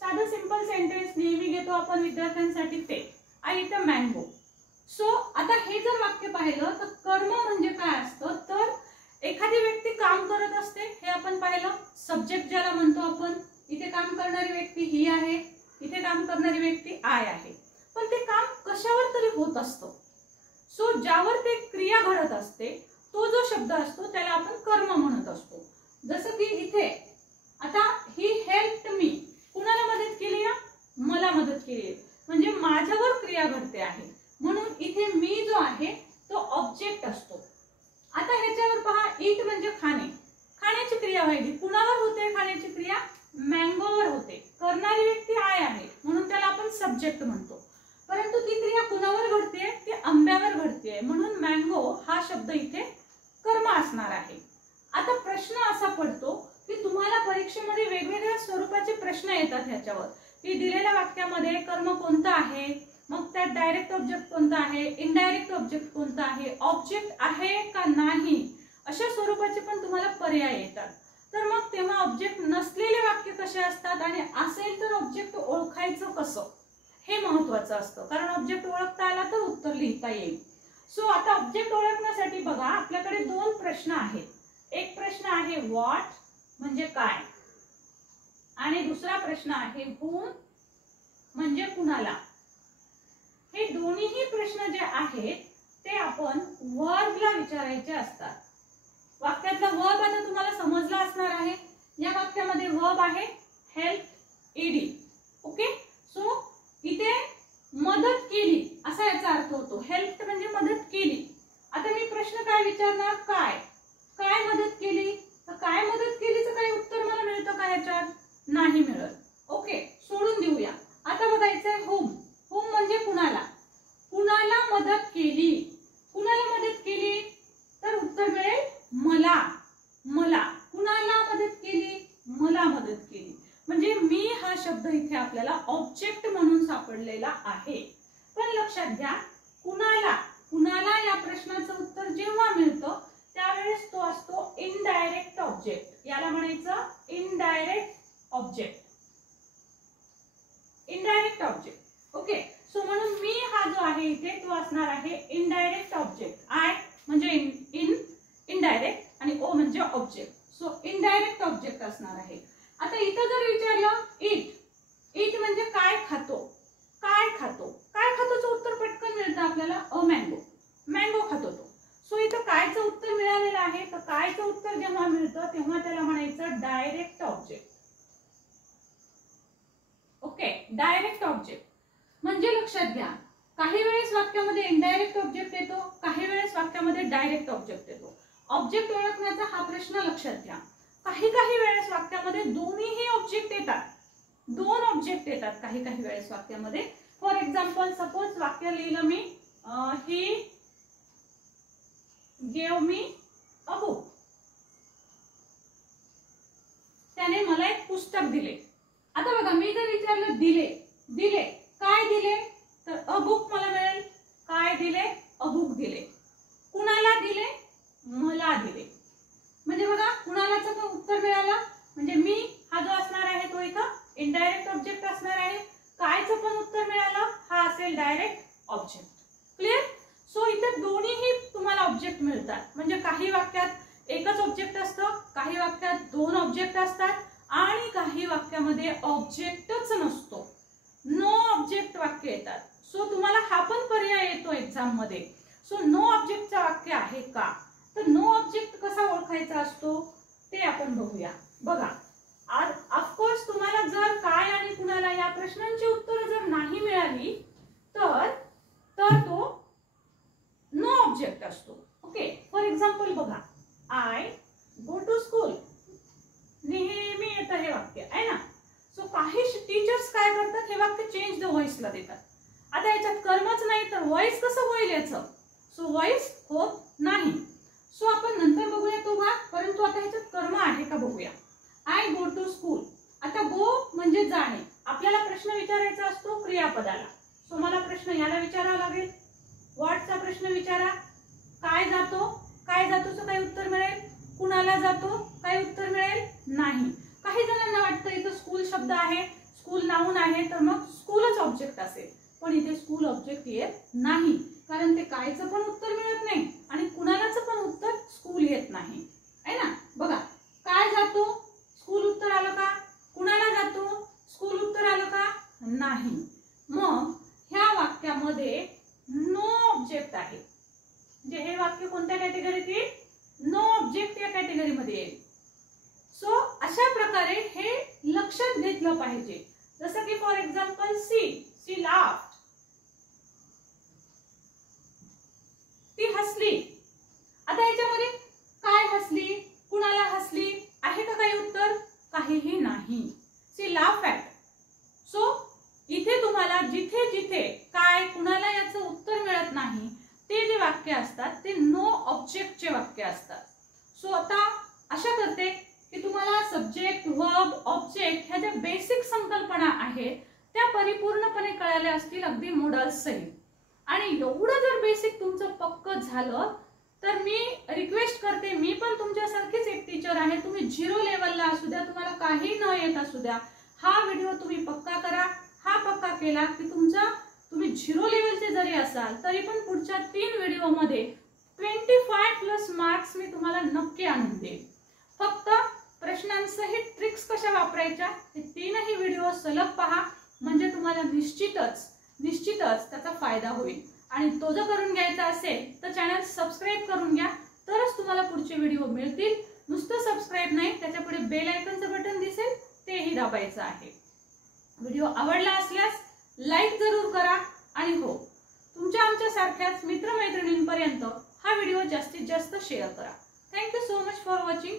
साधं सिंपल सेंटेन्स नेहमी घेतो आपण विद्यार्थ्यांसाठी ते, I it a mango. So आता हे जर वाक्य पाहिलं तर कर्म म्हणजे काय असतं, तर एखादी व्यक्ती काम करत असते हे आपण पाहिलं. सब्जेक्ट ज्याला म्हणतो आपण, इथे काम करणारी व्यक्ती ही आहे, इथे काम करणारी व्यक्ती आय आहे. पण ते काम कशावर तरी होत असतं. सो ज्यावर ते क्रिया घडत असते तो जो शब्द असतो त्याला आपण कर्म म्हणत असतो. जसं की इथे आता ही हेल्प्ड मी, कुणाला मदत केली आहे, मला मदत केली आहे, म्हणजे माझ्यावर क्रिया घडते आहे. म्हणून इथे मी जो आहे तो ऑब्जेक्ट असतो. आता ह्याच्यावर पहा, इट म्हणजे खाणे, खाण्याची क्रिया व्हायची, कुणावर होते खाण्याची क्रिया, मँगोवर होते. करणारी व्यक्ती आय आहे म्हणून त्याला आपण सब्जेक्ट म्हणतो. परंतु ती क्रिया कुणावर घडते, ती आंब्यावर घडते, म्हणून मँगो हा शब्द इथे कर्म असणार आहे. आता प्रश्न असा पडतो की तुम्हाला परीक्षेमध्ये वेगवेगळ्या स्वरूपाचे प्रश्न येतात ह्याच्यावर, की दिलेल्या वाक्यामध्ये कर्म कोणतं आहे, मग त्यात डायरेक्ट ऑब्जेक्ट कोणता आहे, इनडायरेक्ट ऑब्जेक्ट कोणता आहे, ऑब्जेक्ट आहे का नाही, अशा स्वरूपाचे पण तुम्हाला पर्याय येतात. तर मग तेव्हा ऑब्जेक्ट नसलेले वाक्य कसे असतात आणि असेल तर ऑब्जेक्ट ओळखायचं कसं हे महत्त्वाचं असतं. कारण ऑब्जेक्ट ओळखता आला तर उत्तर लिहिता येईल. सो आता ऑब्जेक्ट ओळखण्यासाठी बघा आपल्याकडे दोन प्रश्न आहेत. एक प्रश्न आहे व्हॉट म्हणजे काय, आणि दुसरा प्रश्न आहे whom म्हणजे कुणाला. हे दोन्हीही प्रश्न जे आहेत ते आपण वर्बला विचारायचे असतात. वाक्यातला वर्ब आता तुम्हाला समजला असणार आहे. या वाक्यामध्ये वर्ब आहे हेल्प ईडी. ओके, सो इथे मदत केली असा याचा अर्थ होतो. हेल्प म्हणजे मदत केली. आता मी प्रश्न काय विचारणार, काय काय मदत केली, तर काय मदत केलीचं काही उत्तर मला मिळतं का ह्याच्यात, नाही मिळत. ओके, सोडून देऊया. आता बघायचंय whom. whom म्हणजे कुणाला, कुणाला मदत केली, कुणाला मदत केली, तर उत्तर मिळेल मला. मला कुणाला मदत केली, मला मदत केली. म्हणजे मी हा शब्द इथे आपल्याला ऑब्जेक्ट म्हणून सापडलेला आहे. पण लक्षात घ्या, कुणाला कुणाला या प्रश्नाचं उत्तर जेव्हा मिळतं त्यावेळेस तो असतो इनडायरेक्ट ऑब्जेक्ट. याला म्हणायचं indirect object. Indirect object. Okay, so म्हणून मी हा जो आहे इथे तो असणार आहे इनडायरेक्ट ऑब्जेक्ट. आय म्हणजे इनडायरेक्ट आणि ओ म्हणजे ऑब्जेक्ट. सो इनडायरेक्ट ऑब्जेक्ट असणार आहे. आता इथं जर विचारलं इट, इट म्हणजे काय खातो, काय खातो, काय खातोचं उत्तर पटकन मिळतं आपल्याला, अ मँगो, मँगो खातो तो. सो इथं कायचं उत्तर मिळालेलं आहे, तर कायचं उत्तर जेव्हा मिळतं तेव्हा त्याला म्हणायचं direct object. Okay, direct object म्हणजे लक्षात घ्या, काही वेळेस वाक्यामध्ये इनडायरेक्ट ऑब्जेक्ट येतो, काही वेळेस वाक्यामध्ये डायरेक्ट ऑब्जेक्ट येतो. ऑब्जेक्ट ओळखण्याचा हा प्रश्न लक्षात घ्या. काही काही वेळेस वाक्यामध्ये दोन्हीही ऑब्जेक्ट येतात, दोन ऑब्जेक्ट येतात काही काही वेळेस वाक्यामध्ये. फॉर एक्झाम्पल, सपोज वाक्य लिहिलं मी, he gave me a book, त्याने मला एक पुस्तक दिले. आता बघा मी जर विचारलं दिले, दिले काय दिले, तर अ बुक मला मिळेल. काय दिले, अ बुक दिले. कुणाला दिले, मला दिले. म्हणजे बघा कुणालाचं तो उत्तर मिळाला, म्हणजे मी हा जो असणार आहे तो इथं इनडायरेक्ट ऑब्जेक्ट असणार आहे. कायचं पण उत्तर मिळालं, हा असेल डायरेक्ट ऑब्जेक्ट. क्लिअर. सो इथे दोन्हीही तुम्हाला ऑब्जेक्ट मिळतात. म्हणजे काही वाक्यात एकच ऑब्जेक्ट असतं, काही वाक्यात दोन ऑब्जेक्ट असतात, आणि काही वाक्यामध्ये ऑब्जेक्टच नसतो, नो ऑब्जेक्ट वाक्य येतात. सो तुम्हाला हा पण पर्याय येतो एक्झाम मध्ये. सो नो ऑब्जेक्टचं वाक्य आहे का, तर नो ऑब्जेक्ट कसा ओळखायचा असतो ते आपण बघूया. बघा, आज ऑफकोर्स तुम्हाला जर काय आणि कुणाला या प्रश्नांची उत्तर जर नाही मिळाली तर तो नो ऑब्जेक्ट असतो. ओके, फॉर एक्झाम्पल बघा, आय गो टू स्कूल, नेहमी येतं हे वाक्य आहे ना. सो काही टीचर्स काय करतात, हे वाक्य चेंज द व्हॉइसला देतात. आता याच्यात कर्मच नाही तर व्हॉइस कसं होईल याचं, सो व्हॉइस होत नाही. सो आपण नंतर बघूया तो भाग, परंतु आता ह्याच्यात कर्म आहे का बघूया. I go to school. आता गो म्हणजे जाणे. आपल्याला प्रश्न विचारायचा असतो क्रियापदाला. सो मला प्रश्न याला विचारावा लागेल, व्हॉटचा प्रश्न विचारा. काय जातो, काय जातोचं काही उत्तर मिळेल. कुणाला जातो, काही उत्तर मिळेल नाही. काही जणांना वाटतं इथं स्कूल शब्द आहे, स्कूल नाऊन आहे तर मग स्कूलच ऑब्जेक्ट असेल, पण इथे स्कूल ऑब्जेक्ट येत नाही, कारण ते कायचं पण उत्तर मिळत नाही आणि कुणालाच पण उत्तर स्कूल येत नाही, आहे ना. बघा, काय जातो स्कूल उत्तर आलं का, कुणाला जातो स्कूल उत्तर आलं का नाही. मग ह्या वाक्यामध्ये नो ऑब्जेक्ट आहे, म्हणजे हे वाक्य कोणत्या कॅटेगरीत येईल, नो ऑब्जेक्ट या कॅटेगरीमध्ये येईल. सो अशा प्रकारे हे लक्षात घेतलं पाहिजे. जसं की फॉर एक्झाम्पल सी लाफ्ड, ती हसली. आता याच्यामध्ये काय हसली, कुणाला हसली आहे का काही उत्तर, काहीही नाही. C laugh at. सो इथे तुम्हाला जिथे जिथे काय कुणाला याचं उत्तर मिळत नाही ते जे वाक्य असतात ते नो ऑब्जेक्टचे वाक्य असतात. सो आता आशा करते की तुम्हाला सब्जेक्ट, वर्ब, ऑब्जेक्ट ह्या ज्या बेसिक संकल्पना आहेत त्या परिपूर्णपणे कळाल्या असतील, अगदी मॉडल सहित. आणि एवढं जर बेसिक तुमचं पक्क झालं तर मी रिक्वेस्ट करते, मी पण तुमच्यासारखीच एक टीचर आहे, तुम्ही 0 लेवलला असू द्या, तुम्हाला काही न येत असू द्या, हा व्हिडिओ तुम्ही पक्का करा. हा पक्का केला की तुम्ही 0 लेवलचे जरी असाल तरी पण पुढच्या 3 व्हिडिओमध्ये 25+ मार्क्स मी तुम्हाला नक्की आणून देईन. फक्त प्रश्नांसहित ट्रिक्स कशा वापरायच्या हे 3ही व्हिडिओ सलग पहा, म्हणजे तुम्हाला निश्चितच त्याचा फायदा होईल. आणि तो जर करून घ्यायचा असेल तर चॅनल सबस्क्राईब करून घ्या, तरच तुम्हाला पुढचे व्हिडिओ मिळतील. नुसतं सबस्क्राईब नाही, त्याच्यापुढे बेल आयकॉनचं बटन दिसेल तेही दाबायचं आहे. व्हिडिओ आवडला असल्यास लाईक जरूर करा आणि हो, तुमच्या आमच्या सारख्याच मित्रमैत्रिणींपर्यंत हा व्हिडिओ जास्तीत जास्त शेअर करा. Thank you so much for watching.